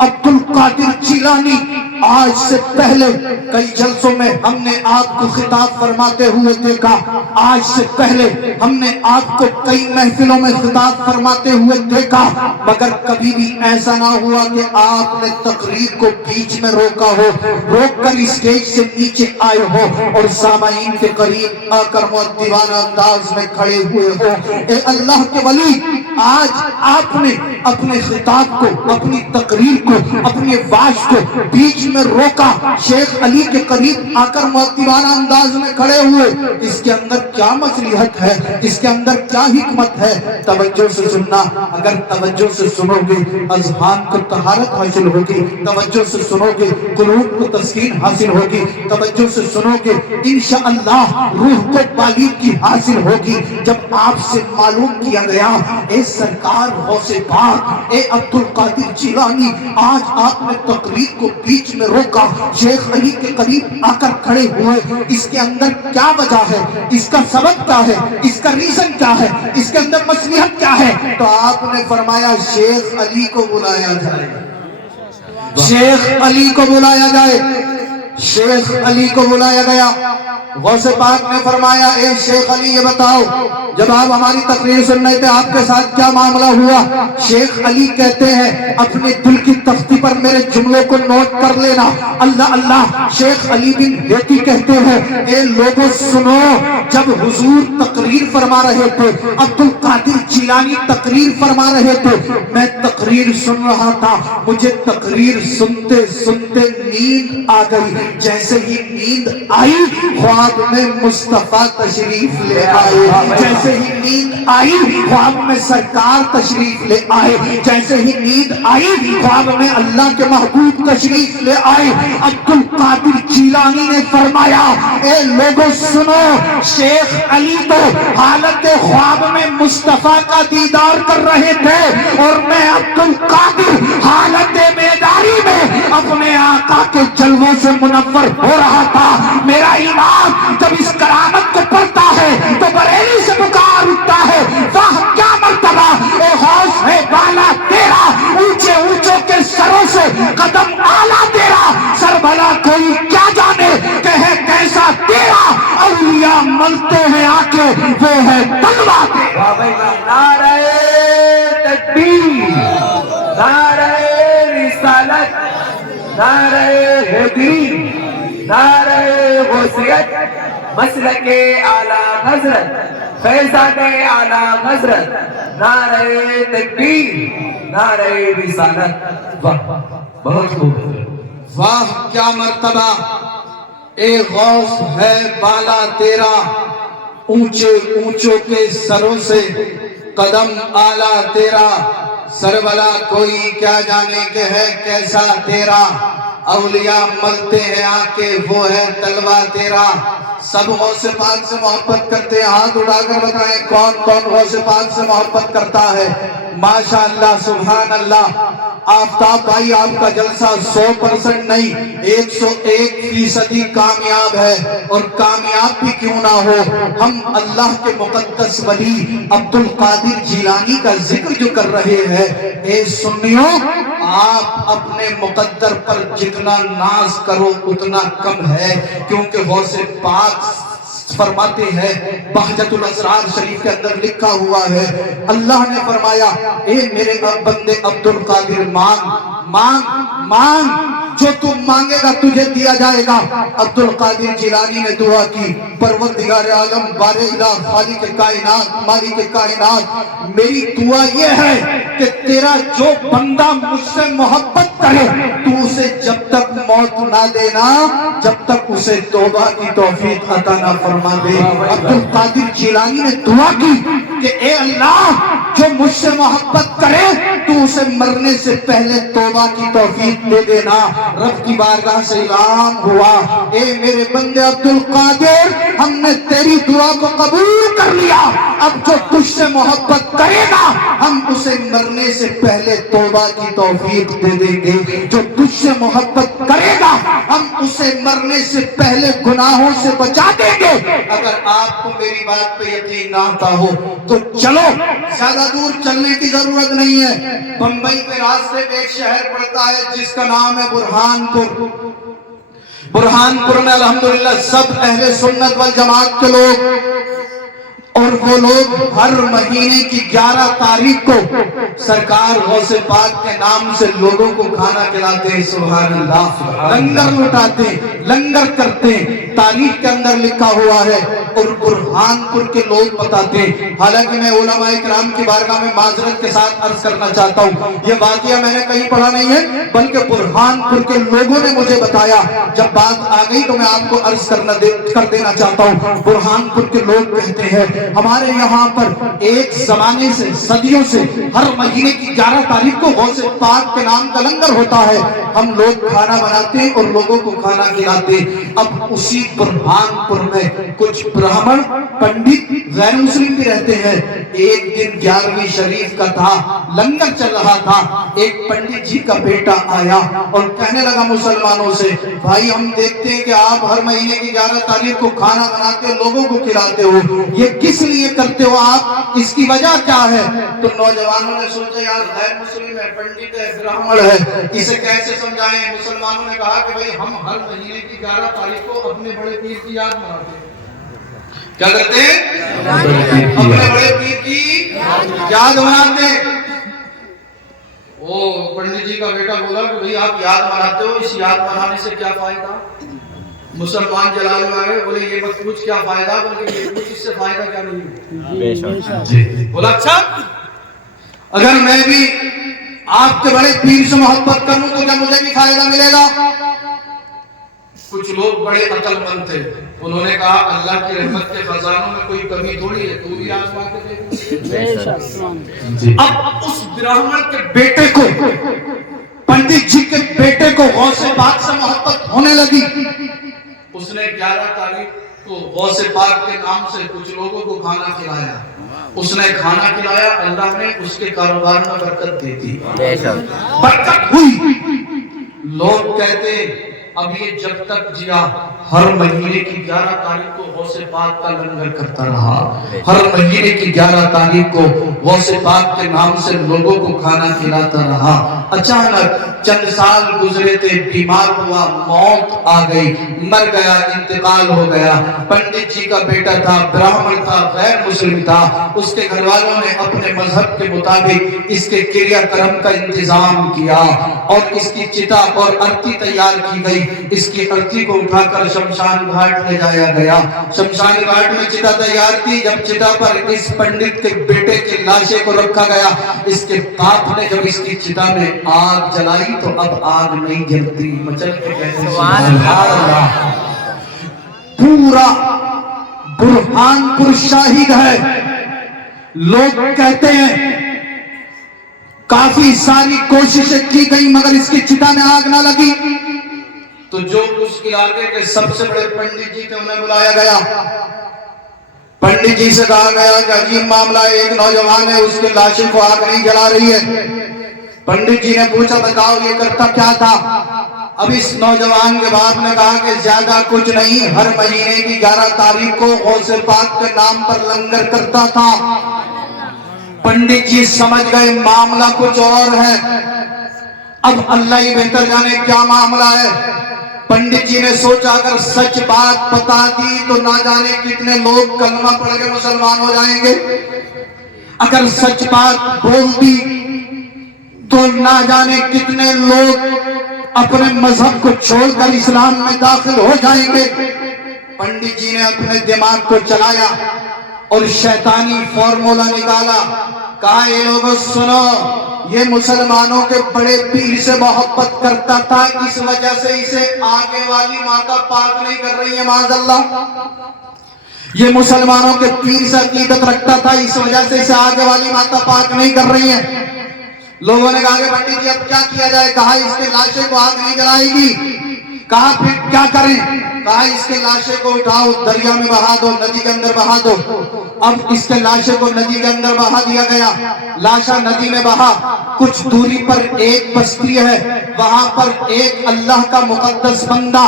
عبد القادر جیلانی آج سے پہلے کئی جلسوں میں ہم نے آپ کو خطاب فرماتے ہوئے دیکھا، آج سے پہلے ہم نے آپ کو کئی محفلوں میں خطاب فرماتے ہوئے دیکھا، مگر کبھی بھی ایسا نہ ہوا کہ آپ نے تقریر کو بیچ میں روکا ہو، روک کر اسٹیج سے نیچے آئے ہو اور سامعین کے قریب آ کر مؤدبانہ انداز میں کھڑے ہوئے ہو۔ اے اللہ کے ولی، آج آپ نے اپنے خطاب کو، اپنی تقریر کو، اپنے واعظ کو بیچ میں روکا، شیخ علی کے قریب آ کر مؤدبانہ انداز میں کھڑے ہوئے۔ اس کے اندر کیا مصلحت ہے؟ اس کے اندر کیا حکمت ہے؟ توجہ سے سننا، اگر توجہ سے سنو گے اذہان کو طہارت حاصل ہوگی، توجہ سے سنو گے قلوب کو تسکین حاصل ہوگی، توجہ سے سنو گے انشاءاللہ روح کو بالیدگی حاصل ہوگی۔ جب آپ سے معلوم کیا گیا اے سرکار غوث پاک، اے عبد القادر جیلانی، آج آپ نے تقریر کو بیچ میں روکا، شیخ علی کے قریب آ کر کھڑے ہوئے، اس کے اندر کیا وجہ ہے؟ اس کا سبب کیا ہے؟ اس کا ریزن کیا ہے؟ اس کے اندر مصلحت کیا ہے؟ تو آپ نے فرمایا شیخ علی کو بلایا جائے، شیخ علی کو بلایا جائے۔ شیخ علی کو بلایا گیا، غوث پاک نے فرمایا اے شیخ علی یہ بتاؤ جب آپ ہماری تقریر سن رہے تھے آپ کے ساتھ کیا معاملہ ہوا؟ شیخ علی کہتے ہیں اپنے دل کی تختی پر میرے جملوں کو نوٹ کر لینا۔ اللہ اللہ، شیخ علی بن ہیتی کہتے ہیں اے لوگوں سنو، جب حضور تقریر فرما رہے تھے، عبد القادر جیلانی تقریر فرما رہے تھے، میں تقریر سن رہا تھا، مجھے تقریر سنتے سنتے نیند آ گئی، جیسے ہی نیند آئی خواب میں مصطفیٰ تشریف لے آئے، جیسے ہی نیند آئی خواب میں سرکار تشریف لے آئے، جیسے ہی نیند آئی خواب میں اللہ کے محبوب تشریف لے آئے۔ عبد القادر جیلانی نے فرمایا اے لوگوں سنو، شیخ علی تو حالت خواب میں مصطفیٰ کا دیدار کر رہے تھے اور میں عبد القادر حالت بیداری میں اپنے آقا کے جلووں سے منور ہو رہا تھا۔ میرا امام جب اس کرامت کو پڑھتا ہے تو بریلی سے پکار اٹھتا ہے، واہ کیا مرتبہ اے غوث ہے بالا تیرا، اونچے اونچوں کے سروں سے قدم آلہ تیرا، سر بھلا کوئی کیا جانے کہ ہے کیسا تیرا، اولیاء ملتے ہیں آ کے وہ ہے تلوا تیرا۔ نعرہ تکبیر، نعرہ رسالت، نعرہ حیدری، نعرہ غوثیت، مسلک اعلیٰ حضرت، فیضان اعلیٰ حضرت، نعرہ تکبیر، نعرہ رسالت۔ واہ بہت خوب، واہ کیا مرتبہ، اے غوث ہے بالا تیرا، اونچے اونچوں کے سروں سے قدم آلہ تیرا، سربلا کوئی کیا جانے کہ ہے کیسا تیرا، اولیاء ملتے ہیں آکے وہ ہے تلوا تیرا۔ سب غوث پاک سے محبت کرتے ہیں، ہاتھ اٹھا کر بتائیں کون کون غوث پاک سے محبت کرتا ہے؟ ماشاءاللہ سبحان اللہ۔ آفتاب بھائی آپ کا جلسہ 100% نہیں 101% کامیاب ہے، اور کامیاب بھی کیوں نہ ہو، ہم اللہ کے مقدس ولی عبد القادر جیلانی کا ذکر جو کر رہے ہیں۔ اے سنیوں، آپ اپنے مقدر پر جتنا ناز کرو اتنا کم ہے، کیونکہ غوث پاک فرماتے ہیں بہجت الاسرار شریف کے اندر لکھا ہوا ہے، اللہ نے فرمایا اے میرے بندے عبد القادر مانگ مانگ مانگ، جو تم مانگے گا تجھے دیا جائے گا۔ عبد القادر جیلانی نے دعا کی، پروردگار عالم بار الہ خالق کائنات مالک کائنات، میری دعا یہ ہے کہ تیرا جو بندہ مجھ سے محبت کرے تو اسے جب تک موت نہ دینا جب تک اسے توبہ کی توفیق عطا نہ فرما دے۔ عبد القادر جیلانی نے دعا کی کہ اے اللہ جو مجھ سے محبت کرے تو اسے مرنے سے پہلے توبہ کی توفیق دے دینا۔ رب کی بارگاہ سے اعلان ہوا اے میرے بندے عبد القادر، ہم نے تیری دعا کو قبول کر لیا، اب جو تجھ سے محبت کرے گا ہم اسے مرنے سے پہلے توبہ کی توفیق دے دیں گے، جو تجھ سے محبت کرے گا ہم اسے مرنے سے پہلے گناہوں سے بچا دیں گے۔ اگر آپ کو میری بات پہ یقین نہ آتا ہو تو چلو زیادہ زیادہ دور چلنے کی ضرورت نہیں ہے، بمبئی کے راستے پہ ایک شہر پڑتا ہے جس کا نام ہے برہان پور۔ برہان پور میں الحمدللہ سب اہل سنت والجماعت کے لوگ، اور وہ لوگ ہر مہینے کی 11 تاریخ کو سرکار غوث پاک کے نام سے لوگوں کو کھانا کھلاتے ہیں، سبحان اللہ، لنگر لٹاتے ہیں، لنگر کرتے ہیں۔ تاریخ کے اندر لکھا ہوا ہے اور برہان پور کے لوگ بتاتے ہیں۔ حالانکہ میں علماء کرام کی بارگاہ میں معذرت کے ساتھ عرض کرنا چاہتا ہوں، یہ واقعہ میں نے کہیں پڑھا نہیں ہے، بلکہ برہان پور کے لوگوں نے مجھے بتایا۔ جب بات آ گئی تو میں آپ کو عرض کر دینا چاہتا ہوں۔ برہان پور کے لوگ کہتے ہیں ہمارے یہاں پر ایک زمانے سے، صدیوں سے، ہر مہینے کی 11 تاریخ کو غوث پاک کے نام کا لنگر ہوتا ہے، ہم لوگ کھانا بناتے ہیں اور لوگوں کو کھانا کھلاتے ہیں۔ اب اسی برہان پور میں کچھ برہمن پنڈت غیر مسلم بھی رہتے ہیں۔ ایک دن 11ویں شریف کا تھا، لنگر چل رہا تھا، ایک پنڈت جی کا بیٹا آیا اور کہنے لگا مسلمانوں سے، بھائی ہم دیکھتے ہیں کہ آپ ہر مہینے کی 11 تاریخ کو کھانا بناتے ہو، لوگوں کو کھلاتے ہو، یہ کس لیے کرتے ہو آپ؟ اس کی وجہ کیا ہے؟ تو نوجوانوں نے سوچا یار غیر مسلم ہے، پنڈت ہے، برہمن ہے، اسے کیسے سمجھائیں؟ مسلمانوں نے کہا کہ بھئی ہم ہر مہینے کی 11 تاریخ کو اپنے بڑے پیر کی یاد مناتے ہیں۔ کیا کرتے ہیں؟ اپنے بڑے پیر کی یاد مناتے ہیں۔ وہ پنڈت جی کا بیٹا بولا کہ بھئی آپ یاد مناتے ہو، اس یاد منانے سے کیا فائدہ؟ مسلمان جلال میں آئے، بولے یہ مت پوچھ کیا فائدہ، بلکہ یہ پوچھ اس سے فائدہ کیا نہیں؟ بولا اچھا اگر میں بھی آپ کے بڑے پیر سے محبت کروں تو کیا مجھے بھی فائدہ ملے گا؟ کچھ لوگ بڑے عقل مند تھے، انہوں نے کہا اللہ کی رحمت کے خزانوں میں کوئی کمی تھوڑی ہے، تو بھی آزما کے دیکھ۔ اب اس برہمن کے بیٹے کو، پنڈت جی کے بیٹے کو غوث پاک سے محبت ہونے لگی۔ اس نے 11 تاریخ کو غوث پاک کے نام سے کچھ لوگوں کو کھانا کھلایا۔ اس نے کھانا کھلایا، اللہ نے اس کے کاروبار میں برکت دے دی، برکت ہوئی۔ لوگ کہتے اب یہ جب تک جیا ہر مہینے کی 11 تاریخ کو غوث پاک کا لنگر کرتا رہا، ہر مہینے کی 11 تاریخ کو غوث پاک کے نام سے لوگوں کو کھانا کھلاتا رہا۔ اچانک چند سال گزرے تھے، بیمار ہوا، موت آ گئی، مر گیا، انتقال ہو گیا۔ پنڈت جی کا بیٹا تھا، برہمن تھا، غیر مسلم تھا، اس کے گھر والوں نے اپنے مذہب کے مطابق اس کے کریا کرم کا انتظام کیا اور اس کی چتا اور ارتی تیار کی گئی۔ اس کی ارتی کو اٹھا کر شمشان گھاٹ لے جایا گیا، شمشان گھاٹ میں چتا تیار تھی۔ جب چتا پر اس پنڈت کے بیٹے کی لاشے کو رکھا گیا، اس کے باپ نے جب اس کی چتا میں آگ جلائی تو اب آگ نہیں جلتی، مچل کے کہتے ہیں سبحان اللہ۔ پورا برہان پور شاہد ہے، لوگ کہتے ہیں کافی ساری کوششیں کی گئی مگر اس کی چتا میں آگ نہ لگی۔ تو جو اس علاقے کے سب سے بڑے پنڈت جی تھے انہیں بلایا گیا، پنڈت جی سے کہا گیا کہ عجیب معاملہ ہے، ایک نوجوان ہے، اس کے لاشے کو آگ نہیں جلا رہی ہے۔ پنڈت جی نے پوچھا بتاؤ یہ کرتا کیا تھا؟ اب اس نوجوان کے باپ نے کہا کہ زیادہ کچھ نہیں، ہر مہینے کی 11 تاریخ کو غوث پاک کے نام پر لنگر کرتا تھا۔ پنڈت جی سمجھ گئے معاملہ کچھ اور ہے، اب اللہ ہی بہتر جانے کیا معاملہ ہے۔ پنڈت جی نے سوچا اگر سچ بات بتا دی تو نہ جانے کتنے لوگ کلمہ پڑھ کے مسلمان ہو جائیں گے، اگر سچ بات بول دی تو نہ جانے کتنے لوگ اپنے مذہب کو چھوڑ کر اسلام میں داخل ہو جائیں گے۔ پنڈت جی نے اپنے دماغ کو چلایا اور شیطانی فارمولا نکالا، کہا یہ لوگوں سنو، یہ مسلمانوں کے بڑے پیر سے محبت کرتا تھا، اس وجہ سے اسے آگے والی ماتا پاک نہیں کر رہی ہے معاذ اللہ۔ یہ مسلمانوں کے پیر سے عقیدت رکھتا تھا، اس وجہ سے اسے آگے والی ماتا پاک نہیں کر رہی ہے۔ لوگوں نے کہا کہ پنڈت جی اب کیا کیا جائے؟ کہا اس کے لاشے کو آگ نہیں جلائے گی، کہا پھر کیا کریں؟ کہا اس کے لاشے کو اٹھاؤ دریا میں بہا دو، ندی کے اندر بہا دو۔ اب اس کے لاشے کو ندی کے اندر بہا دیا گیا، لاشا ندی میں بہا۔ کچھ دوری پر ایک بستی ہے، وہاں پر ایک اللہ کا مقدس بندہ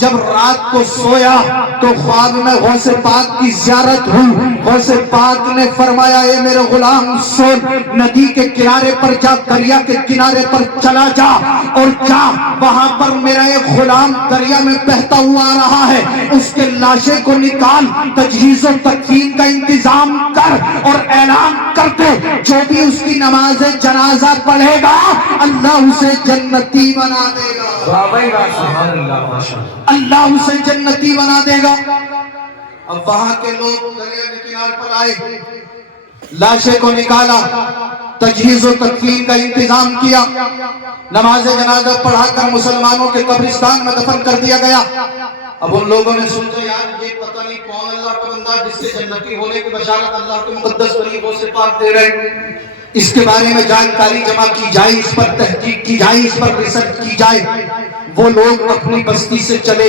جب رات کو سویا تو خواب میں غوث پاک کی زیارت ہوئی۔ غوث پاک نے فرمایا اے میرے غلام سن، ندی کے کنارے پر جا، دریا کے کنارے پر چلا جا اور جا، وہاں پر میرا ایک غلام دریا میں بہتا ہوا آ رہا ہے، اس کے لاشے کو نکال، تجہیز و تکفین کا انتظام کر اور اعلان کر دے جو بھی اس کی نماز جنازہ پڑھے گا اللہ اسے جنتی بنا دے گا۔ واہ بھائی واہ، سبحان اللہ، ماشاءاللہ، اللہ اسے جنتی بنا دے گا۔ اب وہاں کے لوگ دریا کے کنارے پر آئے، لاشے کو نکالا، تجہیز و تکفین کا انتظام کیا، نماز جنازہ پڑھا کر مسلمانوں کے قبرستان میں دفن کر دیا گیا۔ اب ان لوگوں نے سوچا یار یہ پتہ نہیں کون اللہ کا بندہ جس کے جنتی ہونے کی بشارت اللہ کے مقدس ولی غوث پاک دے رہے ہیں، اس کے بارے میں جانکاری جمع کی جائے، اس پر تحقیق کی جائے، اس پر ریسرچ کی جائے۔ وہ لوگ اپنی بستی سے چلے،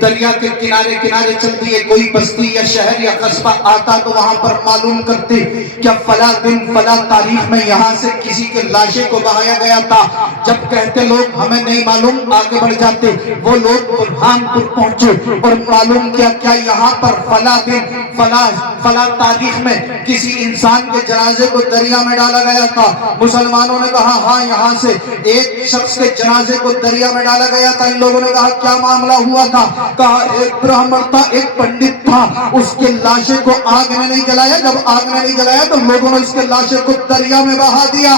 دریا کے کنارے کنارے چل دیے، کوئی بستی یا شہر یا قصبہ آتا تو وہاں پر معلوم کرتے کہ فلاں دن فلاں تاریخ میں یہاں سے کسی کے لاشے کو بہایا گیا تھا۔ جب کہتے لوگ ہمیں نہیں معلوم، آگے بڑھ جاتے، وہ لوگ برہان پور پہنچے اور معلوم کیا کیا یہاں پر فلاں دن فلاں تاریخ میں کسی انسان کے جنازے کو دریا میں ڈالا گیا تھا۔ مسلمانوں نے کہا ہاں یہاں سے ایک شخص کے جنازے کو دریا میں ڈالا گیا تھا۔ ان لوگوں نے کہا کیا معاملہ ہوا تھا؟ کہا ایک برہمن تھا، ایک پنڈت تھا، اس کے لاشے کو آگ نے نہیں جلایا، جب آگ نے نہیں جلایا تو لوگوں نے اس کے لاشے کو دریا میں بہا دیا۔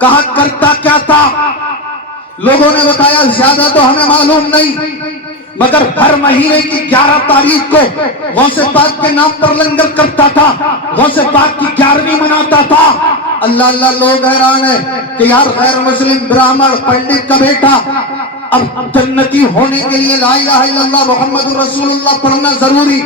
کہا کرتا کیا تھا؟ لوگوں نے بتایا زیادہ تو ہمیں معلوم نہیں، مگر ہر مہینے کی 11 تاریخ کو غوث پاک کے نام پر لنگر کرتا تھا، غوث پاک کی 11ویں مناتا تھا۔ اللہ اللہ، لوگ حیران ہیں کہ یار غیر مسلم برہمن پنڈت کا بیٹا اب جنتی ہونے کے لیے لا الہ الا اللہ محمد رسول اللہ پڑھنا ضروری،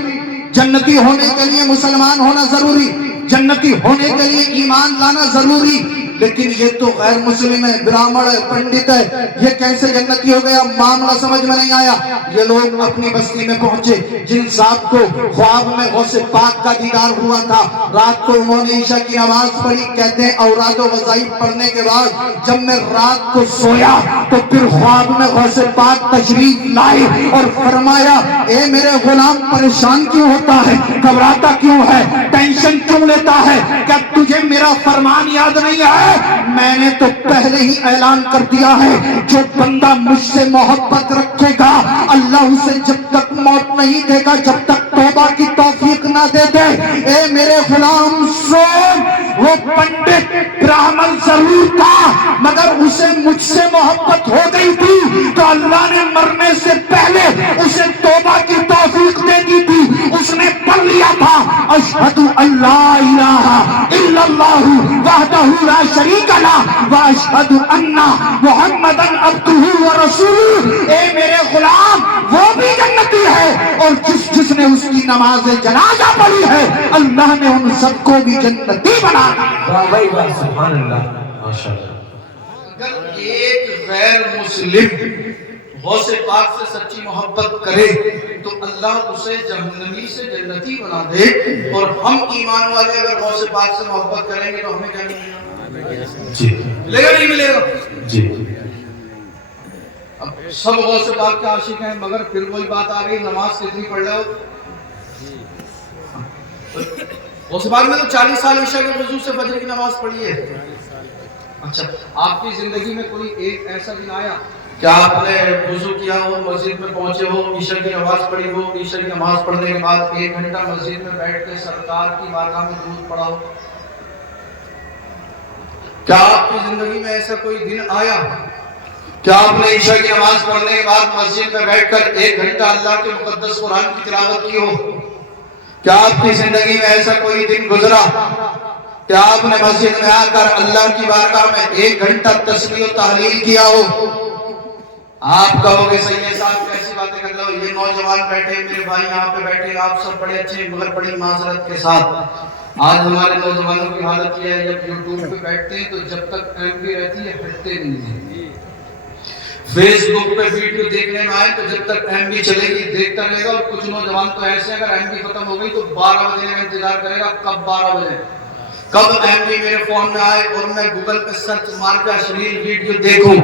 جنتی ہونے کے لیے مسلمان ہونا ضروری، جنتی ہونے کے لیے ایمان لانا ضروری، لیکن یہ تو غیر مسلم ہے، برہمن ہے، پنڈت ہے، یہ کیسے جنتی ہو گیا؟ معاملہ سمجھ میں نہیں آیا۔ یہ لوگ اپنی بستی میں پہنچے، جن صاحب کو خواب میں غوث پاک کا دیدار ہوا تھا، رات کو انہوں نے عشاء کی نماز پڑھی، کہتے ہیں اوراد و وظائف پڑھنے کے بعد جب میں رات کو سویا تو پھر خواب میں غوث پاک تشریف لائے اور فرمایا اے میرے غلام پریشان کیوں ہوتا ہے، گھبراتا کیوں ہے، ٹینشن کیوں لیتا ہے؟ کیا تجھے میرا فرمان یاد نہیں ہے؟ میں نے تو پہلے ہی اعلان کر دیا ہے جو بندہ مجھ سے محبت رکھے گا اللہ اسے جب تک موت نہیں دے گا جب تک توبہ کی توفیق نہ دے دے۔ اے میرے غلام سن، وہ پنڈت برہمن ضرور تھا مگر اسے مجھ سے محبت ہو گئی تھی تو اللہ نے مرنے سے پہلے اسے توبہ کی توفیق دے دی تھی۔ اس نے پڑھ لیا تھا اشہد ان لا الہ الا اللہ وحدہ لا شریک لہ واشہد ان محمدا عبدہ ورسولہ۔ اے میرے غلام وہ بھی جنتی ہے اور جس نے اس کی نماز جنازہ پڑھی ہے اللہ نے ان سب کو بھی جنتی بنا دیا۔ واہ بھائی واہ، سبحان اللہ، ماشاءاللہ۔ اگر ایک غیر مسلم غوث پاک سے سچی محبت کرے تو اللہ اسے جہنمی سے جنتی بنا دے، اور ہم ایمان والے اگر غوث پاک سے محبت کریں گے تو ہمیں کیا ملے گا؟ جی ملے گا نہیں ملے گا؟ جی، اب سب غوث پاک کے عاشق ہیں مگر پھر وہی بات آ گئی نماز کتنی پڑھ رہے ہو؟ غوث پاک نے تو 40 سال عشاء کے وضو سے فجر کی نماز پڑھی ہے۔ اچھا آپ کی زندگی میں کوئی ایک ایسا دن آیا کہ آپ نے وضو کیا ہو، مسجد میں پہنچے ہو، عشاء کی نماز پڑھی ہو، عشاء کی نماز پڑھنے کے بعد 1 گھنٹہ مسجد میں بیٹھ کے سرکار کی بارگاہ میں درود پڑھا ہو؟ کیا آپ کی زندگی میں ایسا کوئی دن آیا کیا آپ نے عشاء کی نماز پڑھنے کے بعد مسجد میں بیٹھ کر 1 گھنٹہ اللہ کے مقدس قرآن کی تلاوت کی ہو؟ کیا آپ کی زندگی میں ایسا کوئی دن گزرا کہ آپ نے مسجد میں آ کر اللہ کی بارگاہ میں 1 گھنٹہ تسبیح و تحلیل کیا ہو؟ آپ کہو گے سید صاحب کیسی باتیں کر رہے ہو، یہ نوجوان بیٹھے، میرے بھائی یہاں پہ بیٹھے، آپ سب بڑے اچھے مگر بڑی معذرت کے ساتھ آج ہمارے نوجوانوں کی حالت یہ ہے جب یوٹیوب پہ بیٹھتے ہیں تو جب تک ایم پی رہتی ہے ہٹتے نہیں ہیں۔ فیس بک پہ ویڈیو دیکھنے میں آئے تو جب تک ایم بی چلے گی دیکھتا رہے گا، اور کچھ نوجوان تو ایسے ہیں اگر ایم بی ختم ہو گئی تو 12 بجے کا انتظار کرے گا، کب 12 بجے کب ایم بی میرے فون میں آئے اور میں گوگل پہ سرچ مار کے اشلیل ویڈیو دیکھوں۔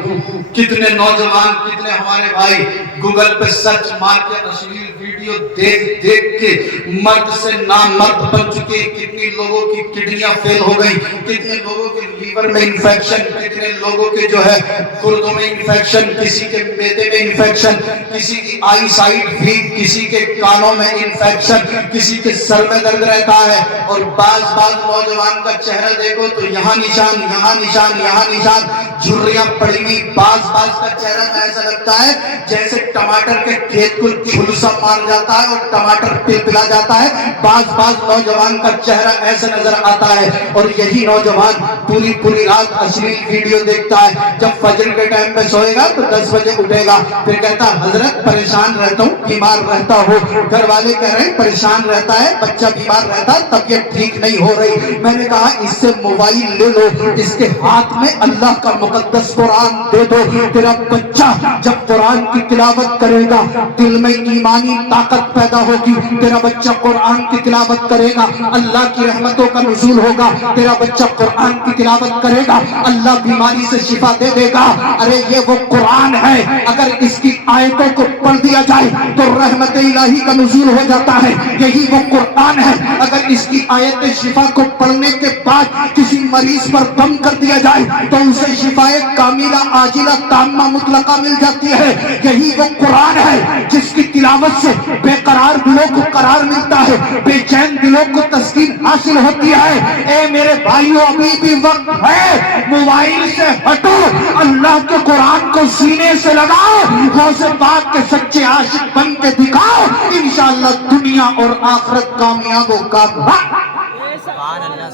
کتنے نوجوان، کتنے ہمارے بھائی گوگل پہ سرچ مار کے اشلیل ویڈیو دیکھ کے مرد سے نامرد بن چکے، کتنے لوگوں کی کڈنیاں فیل ہو گئی، کتنے لوگوں کے لیور میں انفیکشن، کتنے لوگوں کے جو ہے گردوں میں انفیکشن، کسی کے معدے میں انفیکشن، کسی کی آئی سائٹ ویک، کسی کے کانوں میں انفیکشن، کسی کے سر میں درد رہتا ہے، اور بعض نوجوان کا چہرہ دیکھو تو یہاں نشان، یہاں نشان، یہاں نشان، جھریاں پڑی ہوئی، بعض کا چہرہ میں ایسا لگتا ہے جیسے ٹماٹر کے کھیت کو جھلسا مار جاتا ہے اور ٹماٹر پلا جاتا ہے، بعض نوجوان کا چہرہ ایسا نظر آتا ہے۔ اور یہی نوجوان پوری رات اشلیل ویڈیو دیکھتا ہے، جب فجر کے ٹائم پہ سوئے گا تو 10 بجے اٹھے گا، پھر کہتا ہے حضرت پریشان رہتا ہوں، بیمار رہتا ہوں، گھر والے کہہ رہے ہیں پریشان رہتا ہے، بچہ بیمار رہتا ہے، طبیعت ٹھیک نہیں ہو رہی۔ میں نے کہا اس سے موبائل لے لو، اس کے ہاتھ میں اللہ کا مقدس قرآن دے دو، تیرا بچہ جب قرآن کی تلاوت کرے گا دل میں ایمانی طاقت پیدا ہوگی، تیرا بچہ قرآن کی تلاوت کرے گا اللہ کی رحمتوں کا نزول ہوگا، تیرا بچہ قرآن کی تلاوت کرے گا اللہ بیماری سے شفا دے دے گا۔ ارے یہ وہ قرآن ہے، اگر اس کی آیتوں کو پڑھ دیا جائے تو رحمت الہی کا نزول ہو جاتا ہے، یہی وہ قرآن ہے، اگر اس کی آیت شفا کو پڑھنے کے بعد کسی مریض پر دم کر دیا جائے تو اسے شفائے کاملہ عاجلہ تامہ مطلقہ مل جاتی ہے، یہی وہ قرآن ہے جس کی تلاوت سے بے قرار دلوں کو قرار ملتا ہے، بے چین دلوں کو تسکین حاصل ہوتی ہے۔ اے میرے بھائیوں ابھی بھی وقت ہے، موبائل سے ہٹو، اللہ کے قرآن کو سینے سے لگاؤ، غوث پاک کے سچے عاشق بن کے دکھاؤ، انشاءاللہ دنیا اور آخرت کامیاب و کامیاب۔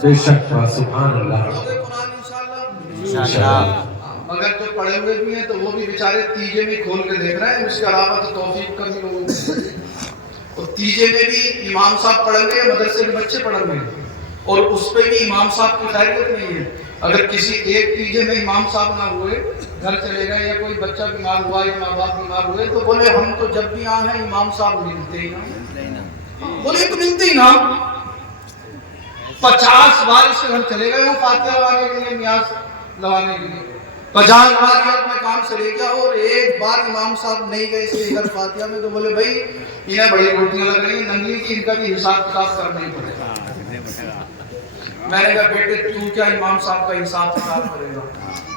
بے شک سبحان اللہ انشاءاللہ۔ مگر جو پڑھے ہوئے بھی ہیں تو وہ بھی بیچارے تیجے میں کھول کے دیکھ رہے ہیں، اس کے علاوہ تو توفیق کا بھی لوگوں کو، اور تیجے میں بھی امام صاحب پڑھیں گے، مدرسے کے بچے پڑھیں گے، اور اس پہ بھی امام صاحب کی خیریت نہیں ہے۔ اگر کسی ایک تیجے میں امام صاحب نہ ہوئے، گھر چلے گئے یا کوئی بچہ بیمار ہوا یا ماں باپ بیمار ہوئے تو بولے ہم تو جب بھی آئے ہیں امام صاحب ملتے ہی نا، بولے تو ملتے ہی نا، 50 بار اس کے گھر چلے گئے وہ فاتحہ لگانے کے لیے، نیاز لگانے کے لیے، 50 بار یہ اپنے کام سے لے گیا، اور ایک بار امام صاحب نہیں گئے اس کے گھر فاتحہ میں تو بولے بھائی انہیں بڑی روٹیاں لگ رہی ہیں ننگلی کی، ان کا بھی حساب کتاب کرنا ہی پڑے گا۔ میں نے کہا بیٹے تو کیا امام صاحب کا حساب کتاب کرے گا،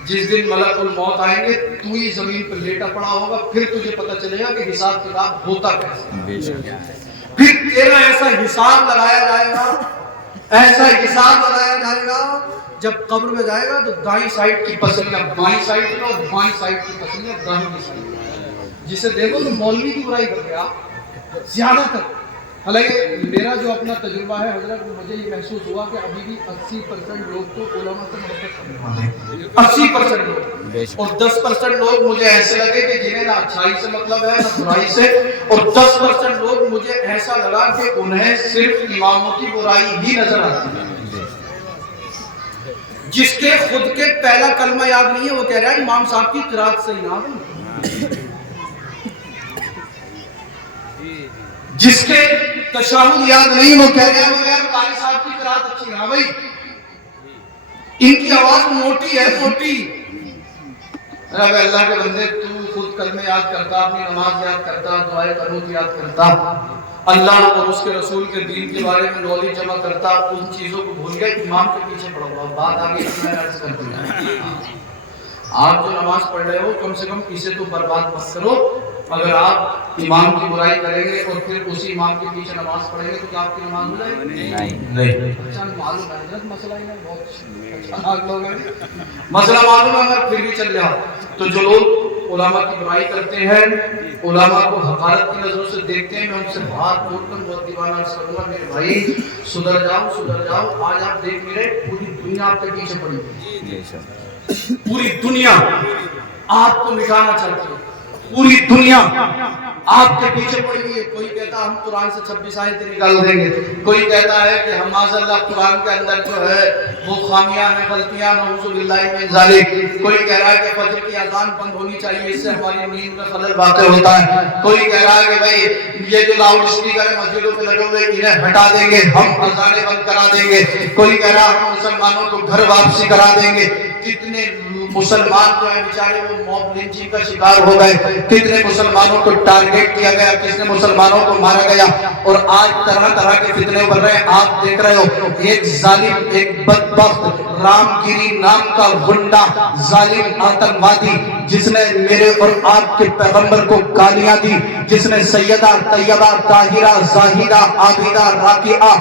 جس دن ملک الموت آئیں گے تو ہی زمین پر لیٹا پڑا ہوگا، پھر تجھے پتہ چلے گا کہ حساب کتاب ہوتا کیسے، پھر تیرا ایسا حساب لگایا جائے گا، ایسا حساب لگایا جائے گا، جب قبر میں جائے گا تو دائیں سائڈ کی پسلیاں بائیں سائڈ کی اور بائیں سائڈ کی پسلیاں دائیں کی سائڈ، جسے دیکھو تو مولوی کی برائی کرتے آپ زیادہ تر۔ حالانکہ میرا جو اپنا تجربہ ہے حضرت، مجھے یہ محسوس ہوا کہ ابھی بھی 80% لوگ تو علماء سے محبت کرنے والے ہیں، 80% لوگ، اور 10% لوگ مجھے ایسے لگے کہ جنہیں نہ اچھائی سے مطلب ہے نہ برائی سے، اور 10% لوگ مجھے ایسا لگا کہ انہیں صرف اماموں کی برائی ہی نظر آتی ہے، جس کے خود کے پہلا کلمہ یاد نہیں ہے وہ کہہ رہا ہے امام صاحب کی قرات صحیح نہ ہو، جس کے تشہد یاد نہیں وہ کہہ رہے ہیں مگر قاری صاحب کی قرات اچھی نہ بھائی، ان کی آواز موٹی ہے موٹی۔ رب اللہ کے بندے تو خود کلمہ یاد کرتا، اپنی نماز یاد کرتا، دعائے قنوت یاد کرتا، اللہ اور اس کے رسول کے دین کے بارے میں نالج جمع کرتا، ان چیزوں کو بھول گئے، امام کے پیچھے پڑا ہوا۔ بات آگے میں عرض کر دوں، آپ جو نماز پڑھ رہے ہو کم سے کم اسے تو برباد مت کرو۔ اگر آپ امام کی برائی کریں گے اور پھر اسی امام کے پیچھے نماز پڑھیں گے تو کیا آپ کی نماز ہو جائے گی؟ نہیں۔ اچھا معلوم ہے حضرت مسئلہ ہی نہیں، بہت اچھا لوگ ہیں، مسئلہ معلوم ہے مگر پھر بھی چل جاؤ۔ تو جو لوگ علماء کی برائی کرتے ہیں، علماء کو حقارت کی نظروں سے دیکھتے ہیں، میں ان سے ہاتھ جوڑ کر بہت دیوانہ عرض کروں گا میرے بھائی سدھر جاؤ سدھر جاؤ۔ آج آپ دیکھ نہیں رہے پوری دنیا آپ کے پیچھے پڑی ہوئی، پوری دنیا آپ کو مٹانا چاہتی ہے، پوری دنیا آپ کے پیچھے پڑی ہوئی ہے. کوئی کہتا ہم قرآن سے 26 آیتیں نکال دیں گے, کوئی کہتا ہے کہ ہم معاذ اللہ قرآن کے اندر جو ہے وہ خامیاں ہیں, غلطیاں, نعوذ باللہ من ذالک. کوئی کہہ رہا ہے کہ فجر کی اذان بند ہونی چاہیے, اس سے ہماری نیند میں خلل واقع ہوتا ہے. کوئی کہہ رہا ہے کہ بھائی یہ جو لاؤڈ اسپیکر مسجدوں پہ لگے ہوئے انہیں ہٹا دیں گے, ہم اذانیں بند کرا دیں گے. کوئی کہہ رہا ہے ہم مسلمانوں کو گھر واپسی کرا دیں گے. کتنے مسلمان جو ہیں بیچارے وہ موب لنچنگ کا شکار ہو گئے, کتنے مسلمانوں کو ٹارگیٹ کیا گیا, کتنے مسلمانوں کو مارا گیا, اور آج طرح طرح کے فتنے ابھر رہے ہیں. آپ دیکھ رہے ہو ایک ظالم, ایک بدبخت رام گیری نام کا غنڈا ظالم آتنکوادی جس نے میرے اور آپ کے پیغمبر کو گالیاں دی, جس نے سیدہ طیبہ طاہرہ زاہدہ عابدہ راکعہ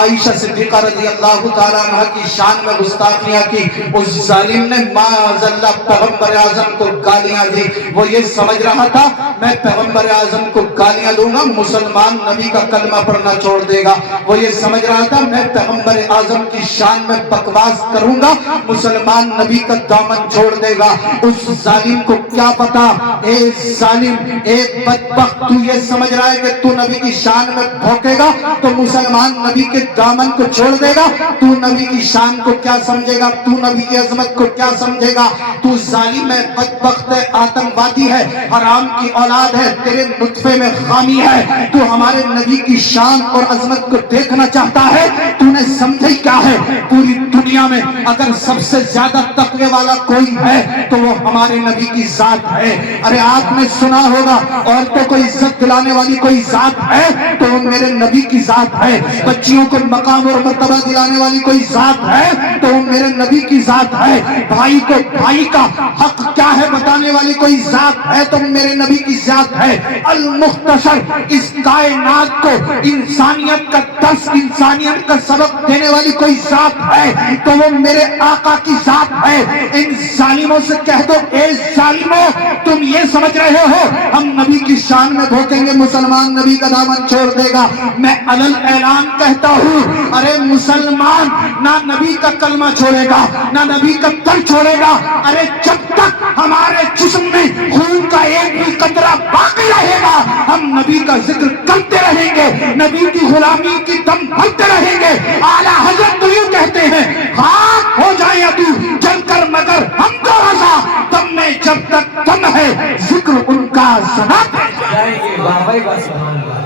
عائشہ صدیقہ رضی اللہ تعالیٰ عنہ کی شان میں گستاخیاں کی, اس ظالم نے معاذ اللہ پیغمبر اعظم کو گالیاں دی. وہ یہ سمجھ رہا تھا میں پیغمبر اعظم کو گالیاں دوں گا مسلمان نبی کا کلمہ پڑھنا چھوڑ دے گا. وہ یہ سمجھ رہا تھا میں پیغمبر اعظم کی شان میں بکواس کروں گا مسلمان نبی کا دامن چھوڑ دے گا. اس ظالم کو کیا پتا, اے ظالم, اے بدبخت, تو یہ سمجھ رہا ہے کہ تو نبی کی شان میں بھونکے گا تو مسلمان نبی کے دامن کو چھوڑ دے گا. تو نبی کی شان کو کیا سمجھے گا, تو نبی کی عظمت کو کیا سمجھے گا. تو ظالم ہے, بدبخت ہے, آتنکوادی ہے, حرام کی اولاد ہے, تیرے نطفے میں خامی ہے. تو ہمارے نبی کی شان اور عظمت کو دیکھنا چاہتا ہے, تو نے سمجھے کیا ہے پوری دنیا میں اگر سب سے زیادہ تقوی والا کوئی ہے تو وہ ہمارے نبی کی ذات ہے. ارے آپ نے سنا ہوگا عورتوں کو عزت دلانے والی کوئی ذات ہے تو وہ میرے نبی کی ذات ہے. بچیوں کو مقام اور مرتبہ دلانے والی کوئی ذات ہے تو وہ میرے نبی کی ذات ہے. بھائی کو بھائی کا حق کیا ہے بتانے والی کوئی ذات ہے تو میرے نبی کی ذات ہے. المختصر, اس کائنات کو انسانیت کا درس, انسانیت کا سبق دینے والی کوئی ذات ہے تو وہ میرے آقا کی ذات ہے. ان ظالموں سے کہہ دو اے ظالموں, تم یہ سمجھ رہے ہو ہم نبی کی شان میں بھونکیں گے مسلمان نبی کا دامن چھوڑ دے گا. میں علل اعلان کہتا ہوں, ارے مسلمان نہ نبی کا کلمہ چھوڑے گا نہ نبی کا در چھوڑے گا. ارے جب تک ہمارے جسم میں خون کا ایک بھی قطرہ باقی رہے گا ہم نبی کا ذکر کرتے رہیں گے, نبی کی غلامی کی دم بھرتے رہیں گے. اعلیٰ حضرت تو یوں کہتے ہیں خاک ہو جائے ابو جل کر مگر ہم کو رضا, تم میں جب تک تم ہے ذکر ان کا سناتے جائیں گے. بابائی بات سبحان اللہ.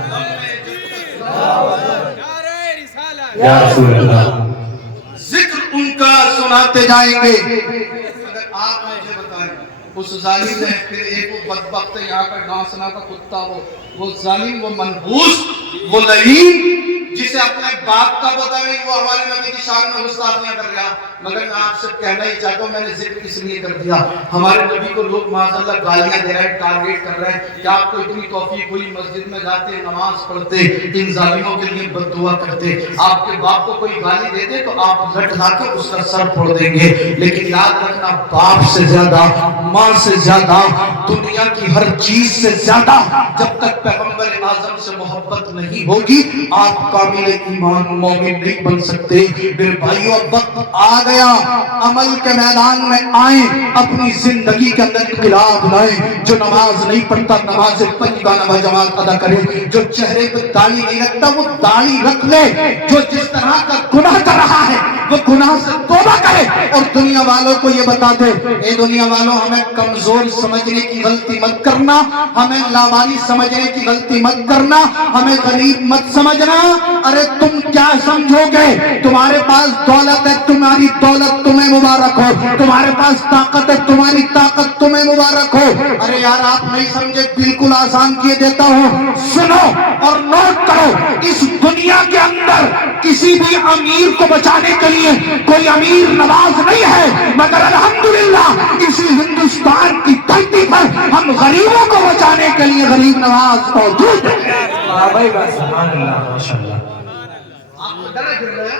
یا رسول اللہ, ذکر ان کا سناتے جائیں گے. اگر آپ مجھے بتائیں اس ظالم نے پھر ایک وہ بدبخت ہے یہاں کا ڈانسنا کا کتا, وہ ظالم, وہ منحوس, وہ لعین جسے اپنے باپ کا پتہ نہیں وہ ہمارے نبی کی شان میں گستاخیاں کر رہا. مگر میں آپ سے کہنا ہی چاہتا ہوں, میں نے ذکر اس لیے کر دیا ہمارے نبی کو لوگ معاذ اللہ گالیاں دے رہے ہیں, ٹارگیٹ کر رہے ہیں کہ آپ کو اتنی توفیق ہوئی مسجد میں جاتے نماز پڑھتے ان ظالموں کے لیے بد دعا کرتے. آپ کے باپ کو کوئی گالی دے دے تو آپ لٹ لا کے اس کا سر پھوڑ دیں گے. لیکن یاد رکھنا باپ سے زیادہ, ماں سے زیادہ, دنیا کی ہر چیز سے زیادہ جب تک پیغمبر اعظم سے محبت نہیں ہوگی آپ کامل ایمان مومن نہیں بن سکتے. میرے بھائیو اب وقت آ گیا, عمل کے میدان میں آئیں, اپنی زندگی کے اندر انقلاب لائیں. جو نماز نہیں پڑھتا نماز 5 با جماعت ادا کرے, جو چہرے پہ داڑھی نہیں رکھتا وہ داڑھی رکھ لے, جو جس طرح کا گناہ کر رہا ہے وہ گناہ سے توبہ کرے. اور دنیا والوں کو یہ بتا دے, اے دنیا والوں ہمیں کمزور سمجھنے کی غلطی مت کرنا, ہمیں لاواری سمجھنے کی غلطی مت کرنا, ہمیں غریب مت سمجھنا. ارے تم کیا سمجھو گے, تمہارے پاس دولت ہے تمہاری دولت تمہیں مبارک ہو, تمہارے پاس طاقت ہے تمہاری طاقت تمہیں مبارک ہو. ارے یار آپ نہیں سمجھے, بالکل آسان کیے دیتا ہوں, سنو اور نوٹ کرو. اس دنیا کے اندر کسی بھی امیر کو بچانے کے لیے کوئی امیر نواز نہیں ہے, مگر الحمدللہ اسی ہندوستان کی دھرتی پر ہم غریبوں کو بچانے کے لیے غریب نواز موجود ہے. بابائی بات سبحان اللہ. ماشاء اللہ. آپ کو ڈر ہے پھر رہے ہیں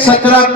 17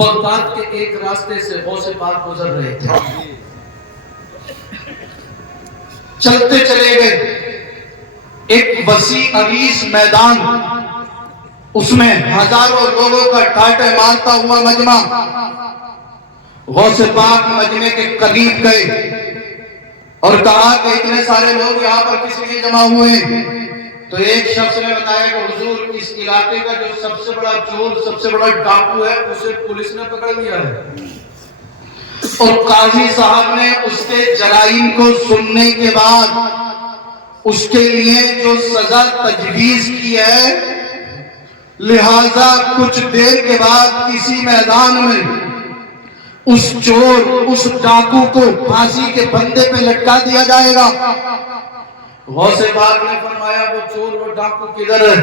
بغداد کے ایک راستے سے غوث پاک گزر رہے تھے، چلتے چلے گئے، ایک وسیع عریض میدان، اس میں ہزاروں لوگوں کا ٹھاٹھے مارتا ہوا مجمع۔ غوث پاک مجمع کے قریب گئے اور کہا کہ اتنے سارے لوگ یہاں پر کس لیے جمع ہوئے ہیں؟ تو ایک شخص نے بتایا کہ حضور اس علاقے کا جو سب سے بڑا چور، سب سے بڑا ڈاکو ہے، اسے پولیس نے پکڑ لیا ہے، اور قاضی صاحب نے اس کے جرائم کو سننے کے بعد اس کے لیے جو سزا تجویز کی ہے، لہذا کچھ دیر کے بعد اسی میدان میں اس چور، اس ڈاکو کو پھانسی کے پھندے پہ لٹکا دیا جائے گا۔ غوث پاک نے فرمایا وہ چور، وہ ڈاکو کدھر ہے؟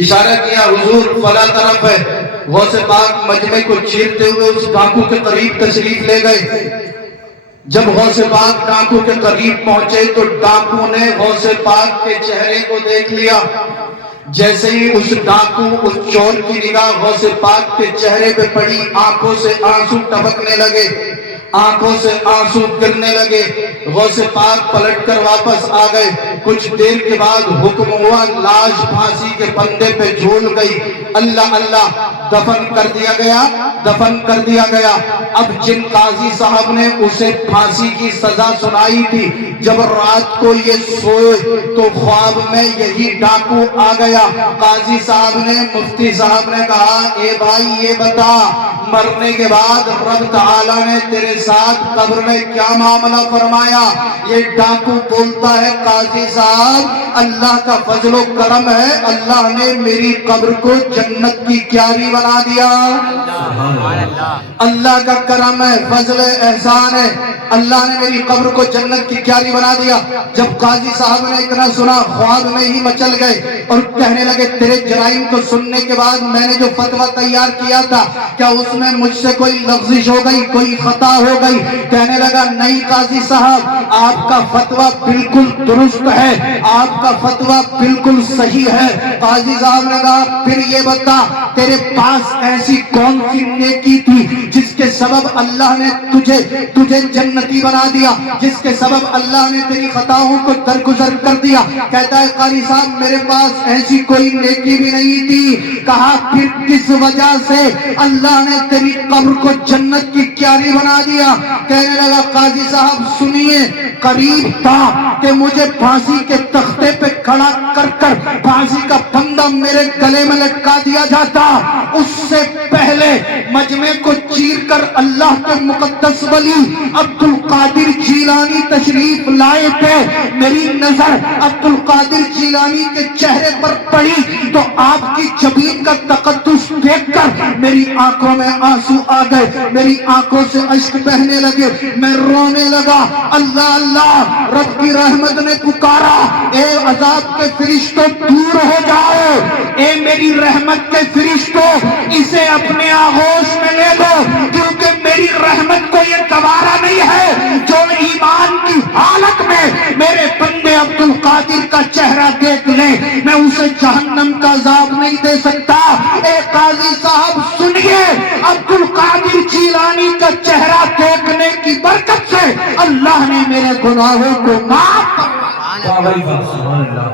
اشارہ کیا حضور فلاں طرف ہے۔ غوث پاک مجمع کو چیرتے ہوئے اس ڈاکو کے قریب تشریف لے گئے۔ جب غوث پاک ڈاکو کے قریب پہنچے تو ڈاکو نے غوث پاک کے چہرے کو دیکھ لیا۔ جیسے ہی اس ڈاکو، اس چور کی نگاہ غوث پاک کے چہرے پہ پڑی، آنکھوں سے آنسو ٹپکنے لگے، آنکھوں سے آنسو گرنے لگے۔ غوث پاک پلٹ کر واپس آ گئے۔ کچھ دیر کے بعد حکم ہوا، لاش پھانسی کے پھندے پہ جھول گئی۔ اللہ اللہ، دفن کر دیا گیا، دفن کر دیا گیا۔ اب جن قاضی صاحب نے اسے پھانسی کی سزا سنائی تھی، جب رات کو یہ سوئے تو خواب میں یہی ڈاکو آ گیا۔ قاضی صاحب نے، مفتی صاحب نے کہا اے بھائی یہ بتا، مرنے کے بعد رب تعالیٰ نے تیرے ساتھ قبر میں کیا معاملہ فرمایا؟ یہ ڈاکو بولتا ہے قاضی صاحب اللہ کا فضل و کرم ہے، اللہ نے میری قبر کو جنت کی کیاری بنا دیا۔ اللہ کا کرم ہے، فضل احسان ہے، اللہ نے میری قبر کو جنت کی کیاری بنا دیا۔ جب قاضی صاحب نے اتنا سنا، خواب میں ہی مچل گئے اور کہنے لگے تیرے جرائم کو سننے کے بعد میں نے جو فتویٰ تیار کیا تھا، کیا اس میں مجھ سے کوئی لغزش ہو گئی، کوئی خطا ہو گئی؟ کہنے لگا نہیں قاضی صاحب، آپ کا فتویٰ بالکل درست ہے، آپ کا فتویٰ بالکل صحیح ہے۔ قاضی صاحب نے کہا پھر یہ بتا تیرے پاس ایسی کون سی نیکی تھی جس کے سبب اللہ نے تجھے جنتی بنا دیا، جس کے سبب اللہ نے تیری خطاؤں کو درگزر کر دیا؟ کہتا ہے قاضی صاحب میرے پاس ایسی کوئی نیکی بھی نہیں تھی۔ کہا پھر کس وجہ سے اللہ نے تیری قبر کو جنت کی کیاری بنا دیا؟ کہنے لگا قاضی صاحب سنیے، قریب تھا کہ مجھے پھانسی کے تختے پہ کھڑا کر کر پھانسی کا پھندا میرے گلے میں لٹکا دیا جاتا، اس سے پہلے مجمع کو چیر کر اللہ کے مقدس ولی عبد القادر جیلانی تشریف لائے تھے۔ میری نظر عبد القادر جیلانی کے چہرے پر پڑی تو آپ کی جبین کا تقدس دیکھ کر میری آنکھوں میں آنسو آ گئے، میری آنکھوں سے اشک بہنے لگے، میں رونے لگا۔ اللہ اللہ، رب کی رحمت نے پکارا اے عذاب کے فرشتوں دور ہو جاؤ، اے میری رحمت کے فرشتوں اسے اپنے آغوش میں لے لو، کیونکہ میری رحمت کو یہ گوارا نہیں ہے جو ایمان کی حالت میں میرے بندے عبد القادر کا چہرہ دیکھ لے، میں اسے جہنم کا عذاب نہیں دے سکتا۔ اے قاضی صاحب سنیے، عبد القادر جیلانی کا چہرہ دیکھنے کی برکت سے اللہ نے میرے گناہوں کو معاف فرمایا۔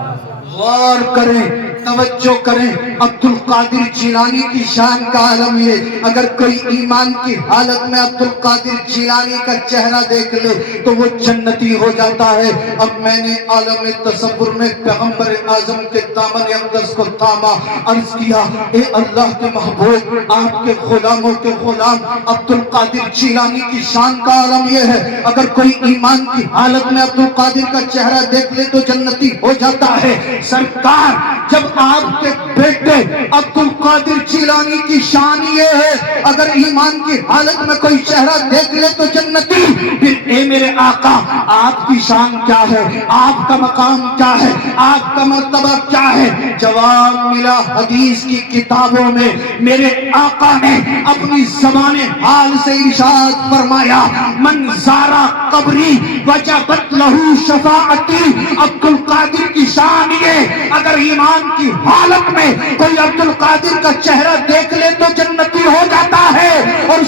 غور کریں، توجہ کریں، عبد القادر جیلانی کی شان کا عالم یہ، اگر کوئی ایمان کی حالت میں عبد القادر جیلانی کا چہرہ دیکھ لے تو وہ جنتی ہو جاتا ہے۔ اب میں نے عالم تصور میں پیغمبر اعظم کے دامن اقدس کو تھاما، عرض کیا اے اللہ کے محبوب، آپ کے غلاموں کے غلام عبد القادر جیلانی کی شان کا عالم یہ ہے، اگر کوئی ایمان کی حالت میں عبد القادر کا چہرہ دیکھ لے تو جنتی ہو جاتا ہے۔ سرکار جب آپ کے بیٹے عبد القادر جیلانی کی شان یہ ہے، اگر ایمان کی حالت میں کوئی چہرہ دیکھ لے تو جنتی، پھر اے میرے آقا آپ کی شان کیا ہے، آپ کا مقام کیا ہے، آپ کا مرتبہ کیا ہے؟ جواب ملا حدیث کی کتابوں میں، میرے آقا نے اپنی زبان حال سے ارشاد فرمایا من زارا قبری وجبت لہو شفاعتی۔ عبد القادر کی شان یہ، اگر ایمان کی حالت میں کوئی عبد القادر کا چہرہ دیکھ لے تو جنتی ہو جاتا ہے، اور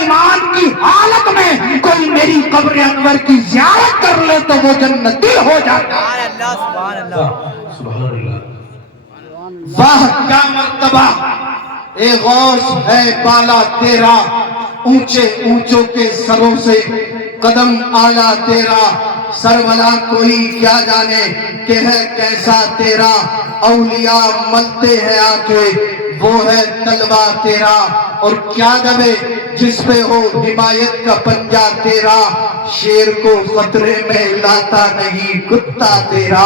ایمان کی حالت میں کوئی میری قبر انور کی زیارت کر لے تو وہ جنتی ہو جاتا ہے۔ سبحان اللہ۔ واہ کیا مرتبہ اے غوث ہے بالا تیرا، اونچے اونچوں کے سروں سے قدم آلا تیرا، سربلا کوئی کیا جانے کہ ہے کیسا تیرا، اولیاء ملتے ہیں آ کے وہ ہے طلبہ تیرا، اور کیا دبے جس پہ ہو حمایت کا پنجہ تیرا، شیر کو خطرے میں لاتا نہیں کتا تیرا،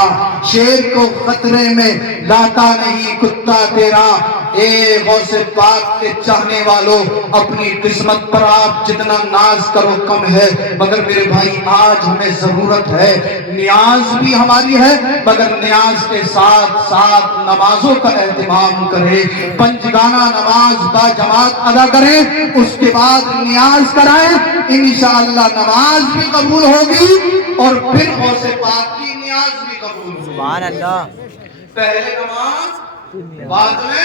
شیر کو خطرے میں لاتا نہیں کتا تیرا۔ اے غوث پاک کے چاہنے والوں، اپنی قسمت پر آپ جتنا ناز کرو کم ہے، مگر میرے بھائی آج ہمیں ضرورت ہے، نیاز بھی ہماری ہے مگر نیاز کے ساتھ ساتھ نمازوں کا اہتمام کریں، پنجگانہ نماز با جماعت ادا کریں، اس کے بعد نیاز کرائیں، انشاءاللہ نماز بھی قبول ہوگی اور پھر غوث پاک کی نیاز بھی قبول ہوگی۔ سبحان اللہ۔ پہلے نماز بعد میں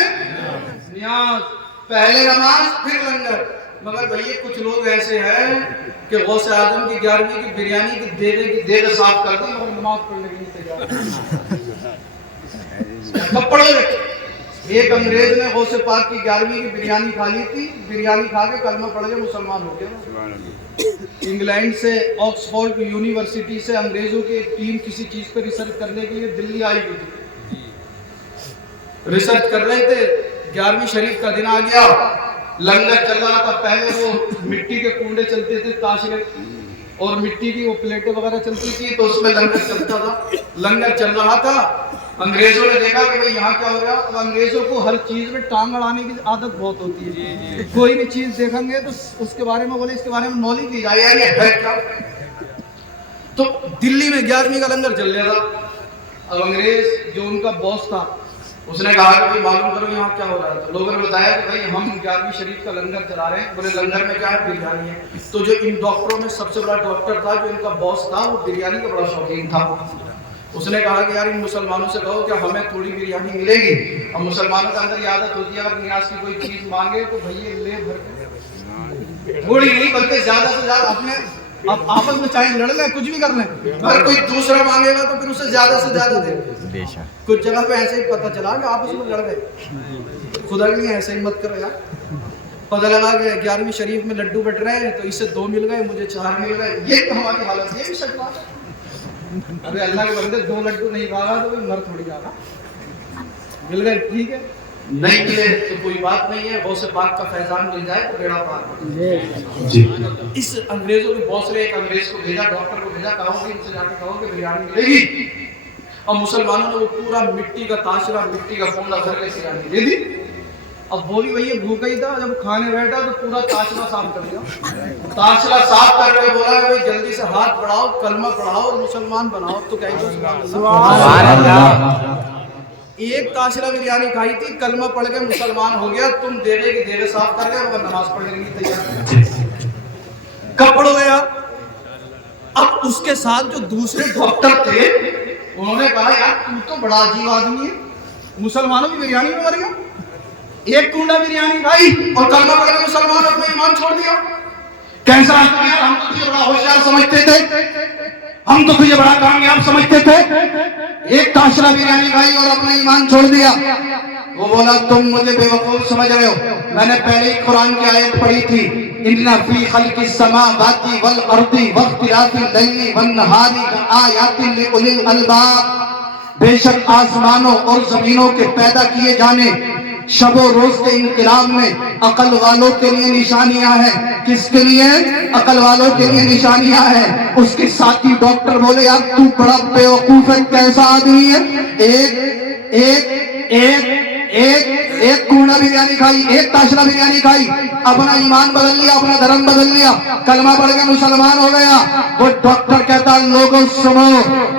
نیاز، پہلے نماز پھر لنگر۔ مگر بھئی کچھ لوگ ایسے ہیں کہ غوث اعظم کی 11ویں کی بریانی کی دیگ صاف کر دی اور نماز پڑھنے کے لیے تیار۔ کب پڑھو گے؟ ایک انگریز نے غوث پاک کی 11ویں کی بریانی کھا لی تھی، بریانی کھا کے کلمہ پڑھ کے مسلمان ہو گیا۔ انگلینڈ سے آکسفورڈ یونیورسٹی سے انگریزوں کی ایک ٹیم کسی چیز پہ ریسرچ کرنے کے لیے دلی آئی ہوئی تھی، ریسرچ کر رہے تھے، 11ویں شریف کا دن آ گیا، لنگر چل رہا تھا۔ پہلے وہ مٹی کے کنڈے چلتے تھے تاشرے اور مٹی کی وہ پلیٹیں وغیرہ چلتی تھی تو اس میں لنگر چلتا تھا، لنگر چل رہا تھا۔ انگریزوں نے دیکھا کہ بھئی یہاں کیا ہو رہا ہے، اب انگریزوں کو ہر چیز میں ٹانگ اڑانے کی عادت بہت ہوتی ہے، کوئی بھی چیز دیکھیں گے تو اس کے بارے میں بولے، اس کے بارے میں نالج دی جائے یہ ہے کیا۔ تو دلی میں 11ویں کا لنگر چل رہا تھا، اب انگریز جو ان کا باس تھا اس نے کہا کہ معلوم کرو یہاں کیا ہو رہا ہے، تو لوگوں نے بتایا کہ بھئی ہم 11ویں شریف کا لنگر چلا رہے ہیں۔ بولے لنگر میں کیا ہے؟ بریانی ہے۔ تو جو ان ڈاکٹروں میں سب سے بڑا ڈاکٹر تھا، جو ان کا باس تھا، وہ بریانی کا بڑا شوقین تھا۔ اس نے کہا کہ یار ان مسلمانوں سے کہو کہ ہمیں تھوڑی بریانی ملے گی۔ اب مسلمانوں کے اندر یہ عادت ہوتی ہے اگر نیاز کی کوئی چیز مانگے تو بھئی لے بھر کے، تھوڑی نہیں بلکہ زیادہ سے زیادہ اپنے اب آپس میں چاہے لڑ لیں کچھ بھی کر لیں، اگر کوئی دوسرا مانگے گا تو پھر اسے زیادہ سے زیادہ دے۔ کچھ جگہ پہ ایسے ہی پتہ چلا کہ آپس میں لڑ گئے، خدا کے لیے ایسے ہی مت کرو یار۔ پتہ لگا کہ 11ویں شریف میں لڈو بٹ رہے ہیں تو اسے 2 مل گئے، مجھے 4 مل گئے، یہ ہماری حالت یہ بھی شک بات ہے۔ ابھی اللہ کے بندے 2 لڈو نہیں کھا گا تو مر تھوڑی جا گا، مل گئے ٹھیک ہے، نہیں ملے تو کوئی بات نہیں ہے، غوث پاک کا فیضان مل جائے تو بیڑا پار ہو جی۔ اس انگریزوں کے باس نے ایک انگریز کو بھیجا، ڈاکٹر کو بھیجا، کہا کہ ان سے جا کے کہو کہ بریانی ملے گی۔ اور مسلمانوں نے وہ پورا مٹی کا تاشرہ، مٹی کا کنڈا بھر کے بریانی دے دی۔ اب وہ بھی وہی بھوکا ہی تھا، جب کھانے بیٹھا تو پورا تاشرہ صاف کر دیا، تاشرہ صاف کر کے بولا کہ بھائی جلدی سے ہاتھ بڑھاؤ، کلمہ پڑھاؤ اور مسلمان بناؤ۔ تو کہہ دو سبحان اللہ۔ ایک تاشرہ بریانی کھائی تھی، کلمہ پڑھ کے مسلمان ہو گیا، تم دیوے کی دیوے صاف کر گئے مگر نماز پڑھنے کے لیے تیار۔ کب پڑھو گیا؟ اب اس کے ساتھ جو دوسرے ڈاکٹر تھے انہوں نے کہا یار تو بڑا عجیب آدمی ہے، مسلمانوں کی بریانی میں مر گیا، ایک کنڈا بریانی کھائی اور کلمہ پڑھ کے مسلمان اپنا ایمان چھوڑ دیا، کیسا آدمی ہے؟ ہم تو تجھے بڑا ہوشیار سمجھتے تھے، ہم تو تجھے بڑا کامیاب سمجھتے تھے، ایک تاشرہ بریانی کھائی اور اپنا ایمان چھوڑ دیا۔ وہ بولا تم مجھے بے وقوف سمجھ رہے ہو، میں نے پہلے ہی قرآن کی آیت پڑھی تھی، ان فی خلق السماوات والارض واختلاف اللیل والنہار لآیات لأولی الالباب، بے شک آسمانوں اور زمینوں کے پیدا کیے جانے، شب و روز کے انقلاب میں عقل والوں کے لیے نشانیاں ہیں۔ کس کے لیے؟ عقل والوں کے لیے نشانیاں ہیں۔ اس کے ساتھی ڈاکٹر بولے یار تو بڑا بیوقوف ہے، کیسا آدمی ہے؟ ایک کونا بریانی کھائی، ایک تاشرہ بریانی کھائی، اپنا ایمان بدل لیا، اپنا دھرم بدل لیا، کلمہ پڑھ کے مسلمان ہو گیا۔ وہ ڈاکٹر کہتا لوگوں سنو،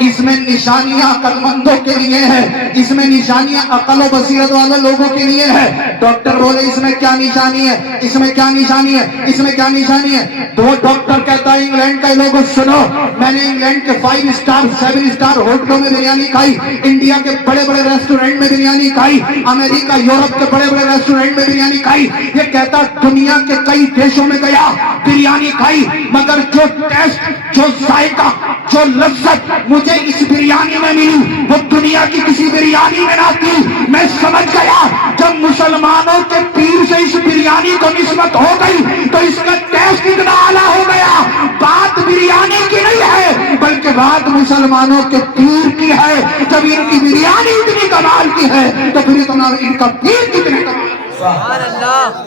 اس میں نشانیاں عقل مندوں کے لیے ہیں، اس میں نشانیاں عقل و بصیرت والے لوگوں کے لیے ہے۔ ڈاکٹر بولے اس میں کیا نشانی ہے، اس میں کیا نشانی ہے، اس میں کیا نشانی ہے؟ تو وہ ڈاکٹر کہتا ہے انگلینڈ کا لوگوں سنو، میں نے انگلینڈ کے 5 اسٹار 7 اسٹار ہوٹلوں میں بریانی کھائی، انڈیا کے بڑے بڑے ریسٹورنٹ میں بریانی کھائی، امریکہ یورپ کے بڑے بڑے ریسٹورنٹ میں بریانی کھائی، یہ کہتا دنیا کے کئی دیشوں میں گیا بریانی کھائی، مگر جو ٹیسٹ، جو ذائقہ، جو لذت مجھے اس بریانی میں ملی وہ دنیا کی کسی بریانی میں نہ تھی۔ میں سمجھ گیا جب مسلمانوں کے پیر سے اس بریانی کو نسبت ہو گئی تو اس کا ٹیسٹ اتنا اعلیٰ ہو گیا۔ بات بریانی کی نہیں ہے بلکہ بات مسلمانوں کے پیر کی ہے۔ جب ان کی بریانی اتنی کمال کی ہے تو پھر اتنا ان کا پیر کتنے کمال ہے۔ سبحان اللہ۔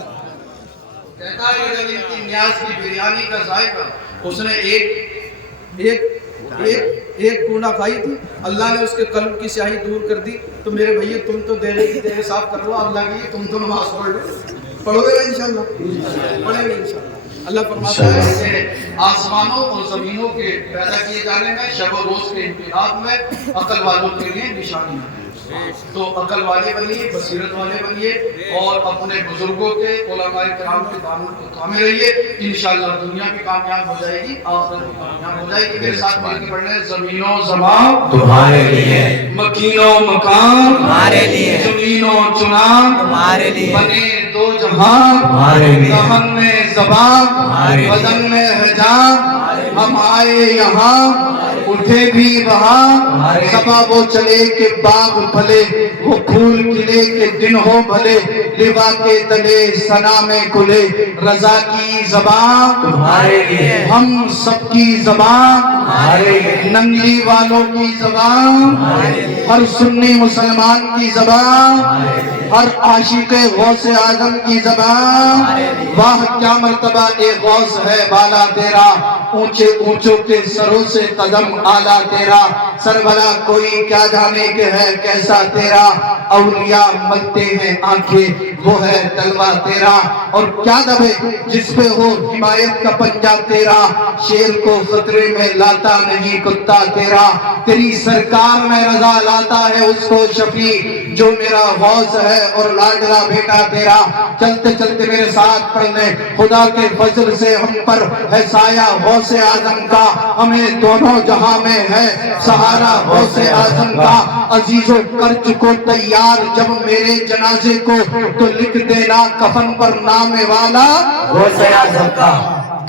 کہتا ہے کہ جب ان کی نیاز کی بریانی کا ذائقہ، اس نے ایک کونا کھائی تھی، اللہ نے اس کے قلب کی سیاہی دور کر دی۔ تو میرے بھائی تم تو دیرے صاف کر لو اللہ کے لیے، تم تو نماز پڑھ لو، پڑھو گے نا انشاءاللہ، پڑھیں گے انشاءاللہ۔ اللہ فرماتا ہے کہ آسمانوں اور زمینوں کے پیدا کیے جانے میں، شب و روز کے امتحان میں عقل والوں کے لیے نشانی ہے۔ تو عقل والے بنیے، بصیرت والے بنیے اور اپنے بزرگوں کے، علماء کرام کے قانون کو تھامے رہیے، انشاءاللہ دنیا بھی کامیاب ہو جائے گی، آخرت بھی کامیاب ہو جائے گی۔ میرے ساتھ مل کے پڑھ لیں، زمین و زمان تمہارے لیے، مکین و مکان تمہارے لیے، زمین و چنان تمہارے لیے، بنے دو جہاں تمہارے لیے، دہن میں زبان تمہارے لیے، بدن میں حجاب، ہم آئے یہاں اٹھے بھی وہاں، سبا وہ چلے کہ باغ پھلے، وہ پھول کھلے کہ دن ہو بھلے، لوا کے تلے ثنا میں کھلے، رضا کی زبان تمہارے لیے، ہم سب کی زبان، تمہارے لیے، ننگلی والوں کی زبان، ہر سنی مسلمان کی زبان، ہر عاشق غوث اعظم کی زبان۔ واہ کیا مرتبہ اے غوث ہے بالا تیرا، اونچے اونچوں کے سروں سے قدم آلہ تیرا، سربلا کوئی کیا جانے کہ ہے کیسا تیرا، اولیاء ملتے ہیں آنکھیں وہ ہے تلوہ تیرا، اور کیا دبے جس پہ ہو حمایت کا پنجہ تیرا، شیر کو خطرے میں لاتا نہیں کتا تیرا، تیری سرکار میں رضا لاتا ہے اس کو شفیع جو میرا غوث ہے اور لاڈلا بیٹا تیرا۔ چلتے چلتے میرے ساتھ پڑھ لیں، خدا کے فضل سے ہم پر ہے سایہ غوث اعظم کا، ہمیں دونوں جہاں میں ہے سہارا غوث اعظم کا، عزیزوں کر چکو تیار جب میرے جنازے کو تو لکھ دینا کفن پر نام والا غوث اعظم کا۔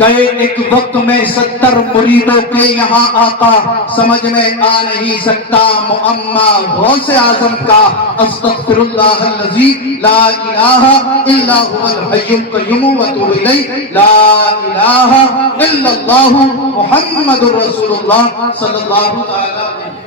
گئے ایک وقت میں 70 مریدوں کے یہاں آقا، سمجھ میں آ نہیں سکتا معمہ غوث اعظم کا، استغفر اللہ الذی لا الہ الا هو الحی القیوم واتوب الیہ، لا الہ الا اللہ محمد رسول اللہ صلی اللہ علیہ وسلم۔